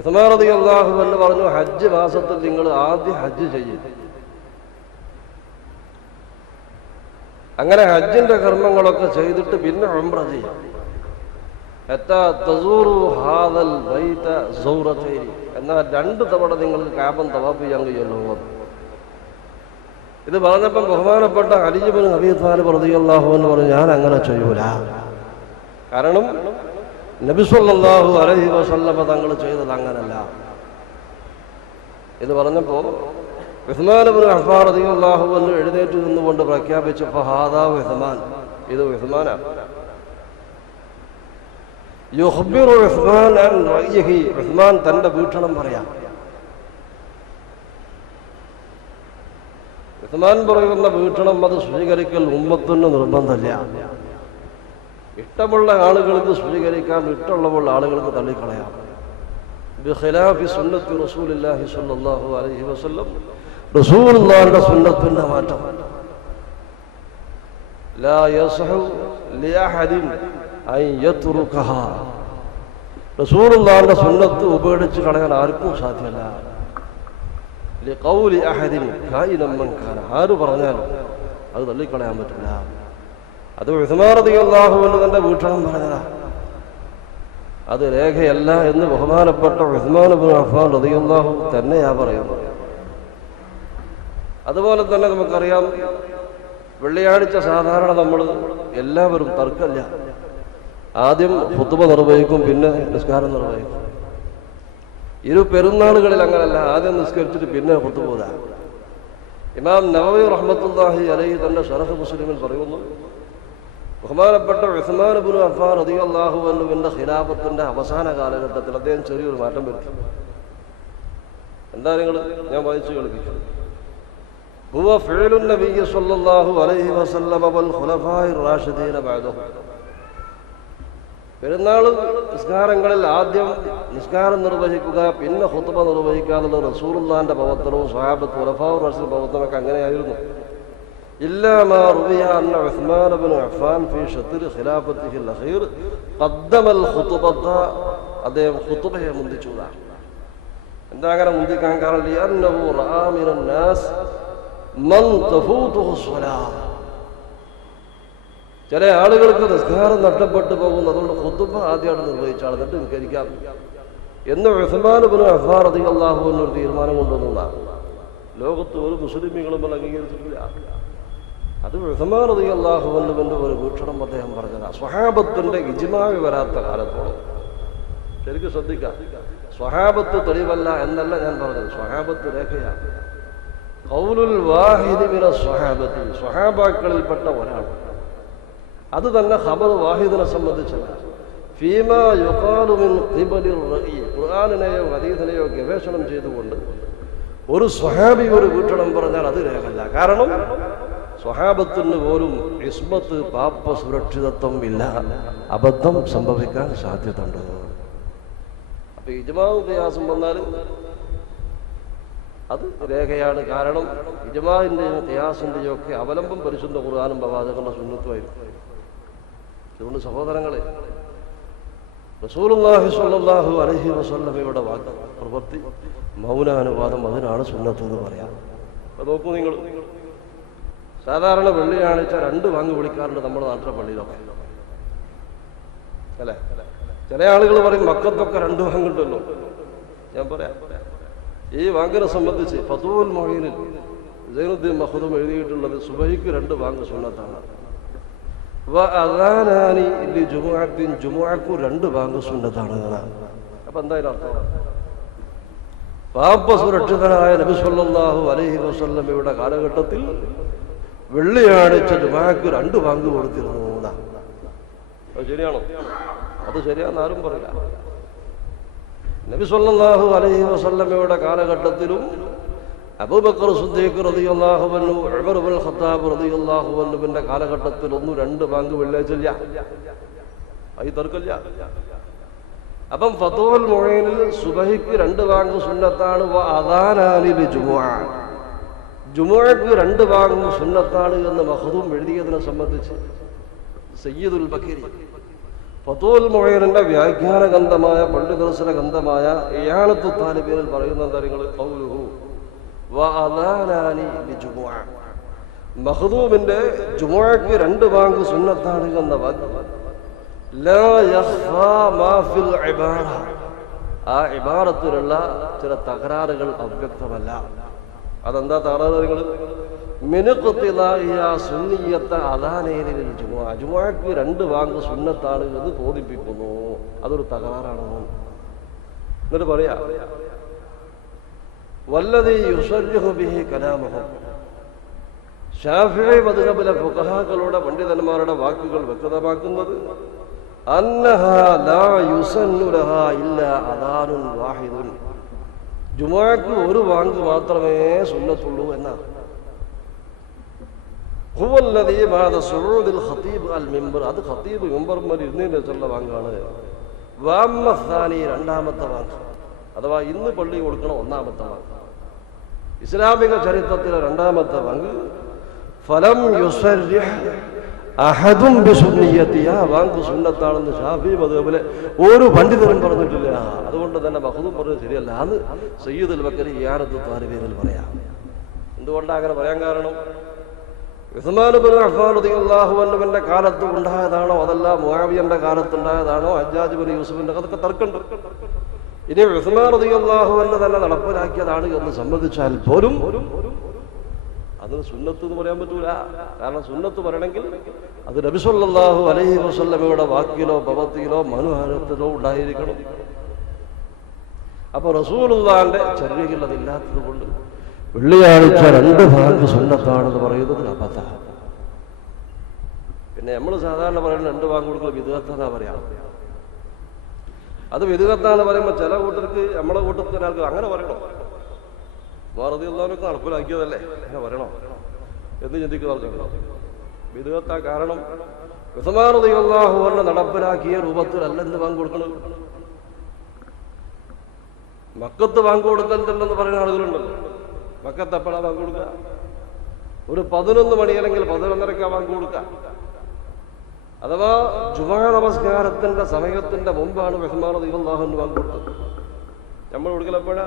ഉസ്മാൻ റളിയല്ലാഹു അൻഹു പറഞ്ഞു, ഹജ്ജ് മാസത്തിൽ നിങ്ങൾ ആദ്യം ഹജ്ജ് ചെയ്യും. അങ്ങനെ ഹജ്ജിന്റെ കർമ്മങ്ങളൊക്കെ ചെയ്തിട്ട് പിന്നെ ഉംറ ചെയ്യും. ഹത്താ തസൂറു ഹാദൽ ബൈത സൗറതൈൻ, എന്നാൽ 2 തവണ നിങ്ങൾ കാബൻ തവാഫ് ചെയ്യാൻ കഴിയുള്ളൂ. ഇത് പറഞ്ഞപ്പം ബഹുമാനപ്പെട്ട അലി ഇബ്നു അബീ ത്വാലിബ് റളിയല്ലാഹു അൻഹു പറഞ്ഞു, ഞാൻ അങ്ങനെ ചെയ്യൂല. കാരണം നബി സല്ലല്ലാഹു അലൈഹി വസല്ലം തങ്ങൾ ചെയ്തത് അങ്ങനല്ല. ഇത് പറഞ്ഞപ്പോ ഉസ്മാൻ ഇബ്നു അഫ്ഫാൻ റളിയല്ലാഹു അൻഹു എഴുന്നേറ്റ് നിന്നുകൊണ്ട് പ്രഖ്യാപിച്ചു, ഫഹാദാ ഉസ്മാൻ, ഇത് ഉസ്മാനാണ്. യുഖ്ബിറു ഉസ്മാൻ അൻ റഅയിഹി, ഉസ്മാൻ തന്റെ വീക്ഷണം പറയാം. ഉസ്മാൻ പറയുന്ന വീക്ഷണം അത് സ്വീകരിക്കൽ ഉമ്മത്തിന് നിർബന്ധമില്ല. ഇഷ്ടമുള്ള ആളുകൾക്ക് സ്വീകരിക്കാം, ഇഷ്ടമുള്ള ആളുകൾക്ക് തള്ളിക്കളയാം. ബിഖിലാഫി സുന്നത്തി റസൂലില്ലാഹി സ്വല്ലല്ലാഹു അലൈഹി വസല്ലം, റസൂലുള്ളാഹിയുടെ സുന്നത്തിന്റെ മാറ്റം. ലാ യസ്ഹു ലിഅഹദിൻ അൻ യത്റുകഹാ, റസൂലുള്ളാഹിയുടെ സുന്നത്ത് ഉപേക്ഷിച്ച് കളയാൻ ആർക്കും സാധ്യമല്ല. ലിഖൗലി അഹദിൻ കായിനം മൻ കാന, ആര് പറഞ്ഞാലും അത് തള്ളിക്കളയാൻ പറ്റില്ല. അത് ഉസ്മാൻ റളിയല്ലാഹു അൻഹു തന്റെ വീക്ഷണം പറഞ്ഞതാ, അത് രേഖയല്ല എന്ന് ബഹുമാനപ്പെട്ട ഉസ്മാൻ ഇബ്നു അഫ്ഫാൻ റളിയല്ലാഹു തന്നെയാ പറയുന്നത്. അതുപോലെ തന്നെ നമുക്കറിയാം, വെള്ളിയാഴ്ച സാധാരണ നമ്മൾ എല്ലാവരും തർക്കമില്ല, ആദ്യം ഖുത്ബ നിർവഹിക്കും, പിന്നെ നിസ്കാരം നിർവഹിക്കും. ഇരു പെരുന്നാളുകളിൽ അങ്ങനല്ല, ആദ്യം നിസ്കരിച്ചിട്ട് പിന്നെ ഖുത്ബ ഓതാം. ഇമാം നവവി റഹ്മത്തുള്ളാഹി അലൈഹി തന്റെ ശറഹ് മുസ്ലിമിൽ പറയുന്നു, ബഹുമാനപ്പെട്ട ഉസ്മാൻ ഇബ്നു അഫ്ഫാൻ റളിയല്ലാഹു അൻഹുവിന്റെ ഖിലാഫത്തിന്റെ അവസാന കാലഘട്ടത്തിൽ അദ്ദേഹം ചെറിയൊരു മാറ്റം വരുത്തി. എന്താ നിങ്ങൾ, ഞാൻ വായിച്ചു കേൾപ്പിച്ചു. ഹുവ ഫിഅലുൻ നബിയ്യി സ്വല്ലല്ലാഹു അലൈഹി വസല്ലം വൽ ഖുലഫാഇർ റാഷിദീന ബഅദഹു, പെരുന്നാൾ നിസ്കാരങ്ങളിൽ ആദ്യം നിസ്കാരം നിർവഹിക്കുക, പിന്നെ ഖുത്ബ നിർവഹിക്കുക എന്നുള്ള റസൂലുള്ളാഹിന്റെ പ്രവർത്തനവും സ്വഹാബത്ത് ഖുലഫാഉർ റാഷിദീൻ പ്രവർത്തനമൊക്കെ അങ്ങനെയായിരുന്നു. ഇല്ലാ മാ റുവിയ അന്ന ഉസ്മാൻ ഇബ്നു അഫ്ഫാൻ ഫീ ശത്രി ഖിലാഫത്തിഹിൽ അഖീർ ഖദ്ദമൽ ഖുത്ബത, അദ്ദേഹം ഖുത്ബയെ മുന്തിച്ചു. എന്താ അങ്ങനെ മുന്തിക്കാൻ കാരണം? ലിഅന്നഹു റആ മിനൻ നാസ് മൻ തഫൂതുഹു സ്വലാത്ത്, ചില ആളുകൾക്ക് നിസ്കാരം നഷ്ടപ്പെട്ടു പോകുന്നു, അതുകൊണ്ട് ഖുത്ബ ആദ്യമായിട്ട് നിർവഹിച്ചാണ്, എന്നിട്ട് നിസ്കരിക്കാം എന്ന് ഉസ്മാൻ ഇബ്നു അഫ്ഫാൻ റളിയല്ലാഹു അൻഹു ഒരു തീരുമാനം കൊണ്ടുവന്നതാണ്. ലോകത്ത് ഒരു മുസ്ലിമീങ്ങളും അംഗീകരിച്ചിട്ടില്ല. അത് ഉസ്മാൻ റളിയല്ലാഹു അൻഹുവിന്റെ ഒരു വീക്ഷണം അദ്ദേഹം പറഞ്ഞതാണ്. സ്വഹാബത്തിന്റെ ഇജ്മാഅ് വരാത്ത കാലത്തോളം ശരിക്കും ശ്രദ്ധിക്കാം. സ്വഹാബത്ത് തെളിവല്ല എന്നല്ല ഞാൻ പറഞ്ഞത്, സ്വഹാബത്ത് രേഖയാണ്. ഖൗലുൽ വാഹിദി മിന സ്വഹാബത്തി, സ്വഹാബാക്കളിൽപ്പെട്ട ഒരാൾ, അത് തന്നെ ഖബർ വാഹിദിനെ സംബന്ധിച്ചല്ല. ഫീമാ യുഖാലു മിൻ ഖിബലിർ റഅയി, ഖുർആനിനെയോ ഹദീസിനെയോ ഗവേഷണം ചെയ്തുകൊണ്ട് ഒരു സ്വഹാബി ഒരു വീട്ടണം പറഞ്ഞാൽ അത് രേഖല്ല. കാരണം സ്വഹാബത്തിന് പോലും ഇസ്മത്ത് പാപ സുരക്ഷിതത്വം ഇല്ല, അബദ്ധം സംഭവിക്കാൻ സാധ്യതയുണ്ട്. അപ്പൊ ഇജ്മാഉം ഖിയാസും വന്നാൽ അത് രേഖയാണ്. കാരണം ഇജ്മാഇന്റെയും ഖിയാസിന്റെയും ഒക്കെ അവലംബം പരിശുദ്ധ ഖുർആനും പ്രവാചകന്റെ സുന്നത്തുമായിരുന്നു. അതുകൊണ്ട് സഹോദരങ്ങളെ, റസൂലുള്ളാഹി സ്വല്ലല്ലാഹു അലൈഹി വസല്ലമയുടെ വാക്ക്, പ്രവൃത്തി, മൗനാനുവാദം, അതിനാണ് സുന്നത്ത് എന്ന് പറയാം. അപ്പൊ നോക്കൂ നിങ്ങൾ, സാധാരണ വെള്ളിയാഴ്ച 2 വാങ്ങി വിളിക്കാറുണ്ട് നമ്മുടെ നാട്ടിലെ പള്ളിയിലൊക്കെ അല്ലെ. ചില ആളുകൾ പറയും മക്കത്തൊക്കെ 2 വാങ്ങുണ്ടല്ലോ. ഞാൻ പറയാം, ഈ വാങ്ങിനെ സംബന്ധിച്ച് ഫതുൽ മൊഹീനിൽ സൈനുദ്ദീൻ മഖ്ദൂം എഴുതിയിട്ടുള്ളത് സുബഹിക്ക് 2 വാങ്ങ് സുന്നത്താണ്. ജുമുഅക്ക് 2 വാങ്ങ് സുന്നത്താണ്. അപ്പൊ എന്തായാലും അർത്ഥം, പാപ സുരക്ഷിതനായ നബി സല്ലല്ലാഹു അലൈഹി വസല്ലമയുടെ കാലഘട്ടത്തിൽ വെള്ളിയാഴ്ച ജുമുഅക്ക് 2 വാങ്ങ് കൊടുത്തിരുന്നു. അത് ശരിയാണോ? അത് ശരിയാന്ന് ആരും പറയില്ല. നബി സല്ലല്ലാഹു അലൈഹി വസല്ലമയുടെ കാലഘട്ടത്തിലും അബൂബക്കർ സിദ്ദീഖ് റളിയല്ലാഹു അൻഹു, ഉമർ ഇബ്നുൽ ഖത്താബ് റളിയല്ലാഹു അൻഹുവിന്റെ കാലഘട്ടത്തിൽ 2 ബാങ്ക് വെള്ളിയാഴ്ചയില്ല. അത് തർക്കമില്ല. അപ്പം ഫതുൽ മുഈനിൽ സുബഹിക്ക് 2 ബാങ്ക് സുന്നത്താണ്. അദാനാനി ലിജുമുഅ, ജുമുഅക്ക് 2 ബാങ്ക് സുന്നത്താണ് എന്ന് മഖ്ദൂം എഴുതിയതിനെ സംബന്ധിച്ച് സയ്യിദുൽ ബക്കരി ഫതുൽ മുഈനിന്റെ വ്യാഖ്യാന ഗ്രന്ഥമായ പള്ളി ദർശന ഗ്രന്ഥമായ ഇയാനത്തു താലിബീനിൽ പറയുന്ന കാര്യങ്ങൾ ഖൗലുഹു വഅദാനാനി ലിജുമുഅ, മഖ്ദൂമിന്റെ ജുമുഅക്ക് 2 ബാങ്ക് സുന്നത്താണ് എന്ന വാക്ക് ലാ യഖ്ഫാ മാ ഫിൽ ഇബാറ, ആ ഇബാറത്തിലുള്ള ചില തകരാറുകൾ അവ്യക്തമല്ല. അതെന്താ തകരാറുകൾ? സുന്നിയത്ത അദാനൈനി ലിൽ ജുമുഅ, ജുമുഅക്ക് 2 ബാങ്ക് സുന്നത്താണ് എന്ന് തോന്നിപ്പിക്കുന്നു. അതൊരു തകരാറാണ്. എന്നിട്ട് പറയാ വല്ലദീ യുസർരിഹു ബിഹി കലാമുഹും, ശാഫിഈ മദ്ഹബിലെ ഫുഖഹാക്കളുടെ പണ്ഡിതന്മാരുടെ വാക്കുകൾ വ്യക്തമാക്കുന്നത് അന്നഹാ ലാ യുസന്നു ലഹാ ഇല്ലാ അദാനുൻ വാഹിദുൻ, ജുമുഅക്ക് 1 ബാങ്ക് മാത്രമേ സുന്നത്തുള്ളൂ എന്നാണ്. ഹുവല്ലദീ ബഅദ സുഊദിൽ ഖതീബ് അൽ മിംബർ, അത് ഖതീബ് മിംബർമേൽ ഇരുന്നതിന്റെ ശേഷമുള്ള ബാങ്കാണ്. വഅമ്മ സാനി, 2ാമത്തെ ബാങ്ക്, അഥവാ ഇന്ന് പള്ളി കൊടുക്കണം 1ാമത്തെ ബാങ്ക്, ഇസ്ലാമിക ചരിത്രത്തിലെ 2ാമത്തെ ബാങ്ക് ഫലം യുസർരിഹ് അഹദും ബിസുന്നിയത്തി, ആ ബാങ്ക് സുന്നത്താണെന്ന് ശാഫിഈ മദ്ഹബിലെ ഒരു പണ്ഡിതനും പറഞ്ഞിട്ടില്ല. അതുകൊണ്ട് തന്നെ മഖ്ദൂം പറഞ്ഞത് ശരിയല്ല എന്ന് സയ്യിദുൽ ബക്കരി ഇയാനത്തു താലിബീനിൽ പറയാം. എന്തുകൊണ്ടാണ് അങ്ങനെ പറയാൻ കാരണം? ഉസ്മാൻ ഇബ്നു അഫ്ഫാൻ റളിയല്ലാഹു അൻഹുവിന്റെ കാലത്ത് ഉണ്ടായതാണോ, അതല്ല മുആവിയന്റെ കാലത്തുണ്ടായതാണോ, ഹജ്ജാജ് ഇബ്നു യൂസുഫിന്റെ, അതൊക്കെ തർക്കമുണ്ട്. ഇനി ഉസ്മാൻ റളിയല്ലാഹു അൻഹു തന്നെ നടപ്പിലാക്കിയതാണ് എന്ന് സമ്മതിച്ചാൽ പോലും അത് സുന്നത്ത് എന്ന് പറയാൻ പറ്റൂല. കാരണം സുന്നത്ത് പറയണമെങ്കിൽ അത് നബി സല്ലല്ലാഹു അലൈഹി വസല്ലമയുടെ വാക്കിലോ പ്രവൃത്തിയിലോ മനുഹാരത്തിലോ ഉണ്ടായിരിക്കണം. അപ്പൊ റസൂലുള്ളാഹിന്റെ ചര്യയിൽ അതില്ലാത്തത് കൊണ്ട് വെള്ളിയാഴ്ച 2 ബാങ്ക് സുന്നത്താണെന്ന് പറയുന്നത് അബദ്ധമാണ്. പിന്നെ നമ്മൾ സാധാരണ പറയുന്ന 2 ബാങ്ക് കൊടുക്കുന്നത് വിദ്അത്താണെന്നാ പറയാം. അത് വിദ്അത്താണ് പറയുമ്പോൾ ചില കൂട്ടർക്ക്, നമ്മളെ കൂട്ടത്തിൽ ഒരാൾക്ക് അങ്ങനെ പറയണോ, റളിയല്ലാഹുവിനൊക്കെ നടപ്പിലാക്കിയതല്ലേ, അങ്ങനെ പറയണോ എന്ന് ചിന്തിക്കുന്ന ആൾക്കാരുണ്ടോ? വിദ്അത്താ. കാരണം ഉസ്മാൻ റളിയല്ലാഹു അൻഹു നടപ്പിലാക്കിയ രൂപത്തിൽ അല്ലെന്ന് ബാങ്ക് കൊടുക്കുന്നത്. മക്കത്ത് ബാങ്ക് കൊടുക്കലുണ്ടെന്ന് പറയുന്ന ആളുകളുണ്ടല്ലോ. മക്കത്ത് എപ്പോഴാ ബാങ്ക് കൊടുക്കുക? ഒരു 11 മണി അല്ലെങ്കിൽ 11:30 ബാങ്ക് കൊടുക്കുക. അഥവാ ജുമുഅ നമസ്കാരത്തിന്റെ സമയത്തിന്റെ മുമ്പാണ് ഉസ്മാൻ റളിയല്ലാഹു അൻഹു ബാങ്ക് കൊടുത്തത്. നമ്മൾ കൊടുക്കലെപ്പോഴാ?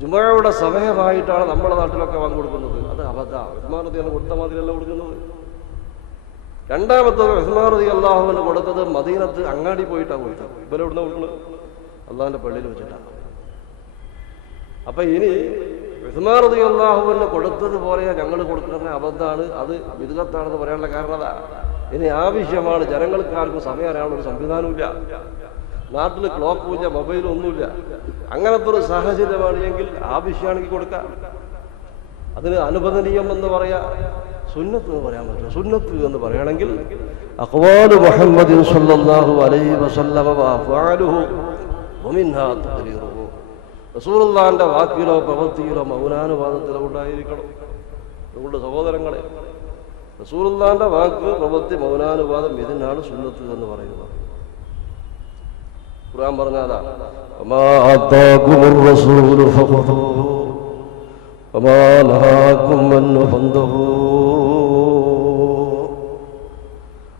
ജുമുഅയുടെ സമയമായിട്ടാണ് നമ്മുടെ നാട്ടിലൊക്കെ ബാങ്ക് കൊടുക്കുന്നത്. അത് അബദ്ധം. ഉസ്മാൻ റളിയല്ലാഹു കൊടുത്ത മാതിരിയല്ല കൊടുക്കുന്നത്. 2ാമത്തത് ഉസ്മാൻ റളിയല്ലാഹു അൻഹു കൊടുത്തത് മദീനത്ത് അങ്ങാടി പോയിട്ടാണ് കൊടുത്തത്. ഇവരെവിടുന്ന കൊടുക്കുന്നത്? അള്ളാഹിന്റെ പള്ളിയിൽ വെച്ചിട്ടാണ്. അപ്പൊ ഇനി ഉസ്മാൻ റളിയല്ലാഹു അൻഹു കൊടുത്തതുപോലെ ഞങ്ങൾ കൊടുക്കുന്ന അബദ്ധമാണ്, അത് വിദ്അത്താണെന്ന് പറയാനുള്ള കാരണം അതാ. ഇനി ആവശ്യമാണ്, ജനങ്ങൾക്ക് ആർക്കും സമയം അറിയാനുള്ള സംവിധാനമില്ല, നാട്ടിൽ ക്ലോക്കുമില്ല, മൊബൈലും ഒന്നുമില്ല. അങ്ങനത്തെ ഒരു സാഹചര്യമാണ് എങ്കിൽ ആവശ്യമാണെങ്കിൽ കൊടുക്കാം. അതിന് അനുവദനീയം എന്ന് പറയാ, സുന്നത്ത് എന്ന് പറയാൻ പറ്റില്ല. സുന്നത്ത് എന്ന് പറയണമെങ്കിൽ അഖ്വാലു മുഹമ്മദിൻ സ്വല്ലല്ലാഹു അലൈഹി വസല്ലമ വഅഫ്ആലുഹു വമിൻഹാ തഖ്രീറുഹു. റസൂലുള്ളാഹിന്റെ വാക്കിലോ പ്രവൃത്തിയിലോ മൗനാനുവാദത്തിലോ ഉണ്ടായിരിക്കണം. അതുകൊണ്ട് സഹോദരങ്ങളെ, റസൂലുള്ളാഹിന്റെ വാക്ക്, പ്രവൃത്തി, മൗനാനുവാദം ഇതിനാണ് സുന്നത്ത് എന്ന് പറയുന്നത്. ഖുർആൻ പറഞ്ഞാലാ വമാ ആതാകുമുർ റസൂലു ഫഖുദൂഹു വമാ നഹാകും അൻഹു ഫന്തഹൂ.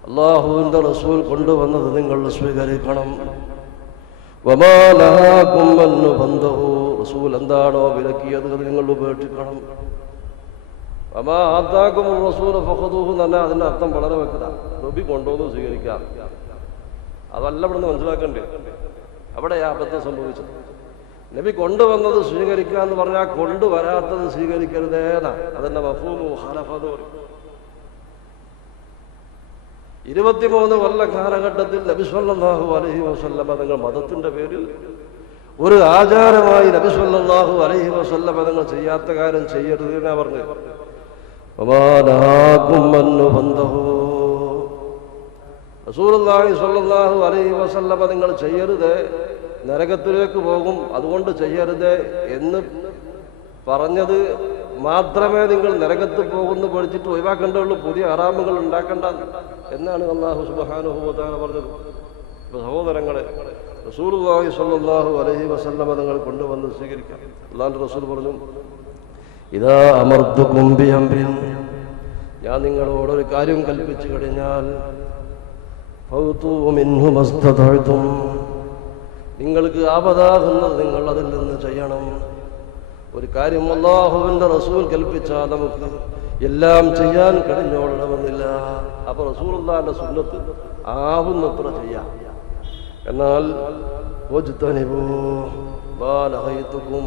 അല്ലാഹുവിന്റെ റസൂൽ കൊണ്ടുവന്നത് നിങ്ങൾ സ്വീകരിക്കണം. വമാ നഹാകും അൻഹു ഫന്തഹൂ. റസൂൽ എന്താണോ വിലക്കിയത് അത് നിങ്ങൾ ഉപേക്ഷിക്കണം. വമാ ആതാകുമുർ റസൂലു ഫഖുദൂഹു എന്ന് പറഞ്ഞാൽ അതിന്റെ അർത്ഥം വളരെ വ്യക്തത. നബി കൊണ്ടുവന്ന് സ്വീകരിക്കാം, അതല്ല ഇവിടുന്ന് മനസ്സിലാക്കണ്ടേ. അവിടെ അബദ്ധം സംഭവിച്ചത്. നബി കൊണ്ടുവന്നത് സ്വീകരിക്കുക എന്ന് പറഞ്ഞാൽ കൊണ്ടുവരാത്തത് സ്വീകരിക്കരുതേന്നാ. അതെന്നെ മഫ്ഹൂമു മുഖാലഫ എന്ന് പറയും. 23 കൊല്ല കാലഘട്ടത്തിൽ നബി സല്ലല്ലാഹു അലൈഹി വസല്ലമ തങ്ങൾ മതത്തിന്റെ പേരിൽ ഒരു ആചാരമായി നബി സല്ലല്ലാഹു അലൈഹി വസല്ലമ തങ്ങൾ ചെയ്യാത്ത കാര്യം ചെയ്യരുത് എന്നാ പറഞ്ഞത്. റസൂലുള്ളാഹി സ്വല്ലല്ലാഹു അലൈഹി വസല്ലമ നിങ്ങൾ ചെയ്യരുത്, നരകത്തിലേക്ക് പോകും, അതുകൊണ്ട് ചെയ്യരുത് എന്ന് പറഞ്ഞത് മാത്രമേ നിങ്ങൾ നരകത്ത് പോകുന്നു പഠിച്ചിട്ട് ഒഴിവാക്കേണ്ടതുള്ളൂ, പുതിയ ഹറാമുകൾ ഉണ്ടാക്കണ്ട എന്നാണ് അല്ലാഹു സുബ്ഹാനഹു വ തആല പറഞ്ഞത്. സഹോദരങ്ങളെ, റസൂലുള്ളാഹി സ്വല്ലല്ലാഹു അലൈഹി വസല്ലമ തങ്ങൾ കൊണ്ടുവന്ന് സ്വീകരിക്കാം. അല്ലാഹുവിന്റെ റസൂൽ പറഞ്ഞു, ഇദാ അമർതുകും ബിഅംരിൻ, ഞാൻ നിങ്ങളോടൊരു കാര്യം കൽപ്പിച്ചു കഴിഞ്ഞാൽ ഫൗതു മിൻഹു മസ്തതഅതും, നിങ്ങൾക്ക് ആപദാകുന്നത് നിങ്ങൾ അതിൽ നിന്ന് ചെയ്യണം. ഒരു കാര്യം അല്ലാഹുവിന്റെ റസൂൽ കൽപ്പിച്ചാൽ നമുക്ക് എല്ലാം ചെയ്യാൻ കഴിഞ്ഞോളണമെന്നില്ല. അപ്പൊ റസൂലുള്ളാഹിന്റെ സുന്നത്ത് ആവുന്നത്ര ചെയ്യാം. എന്നാൽ വജ്തനിബൂ മാ നഹൈതുകും,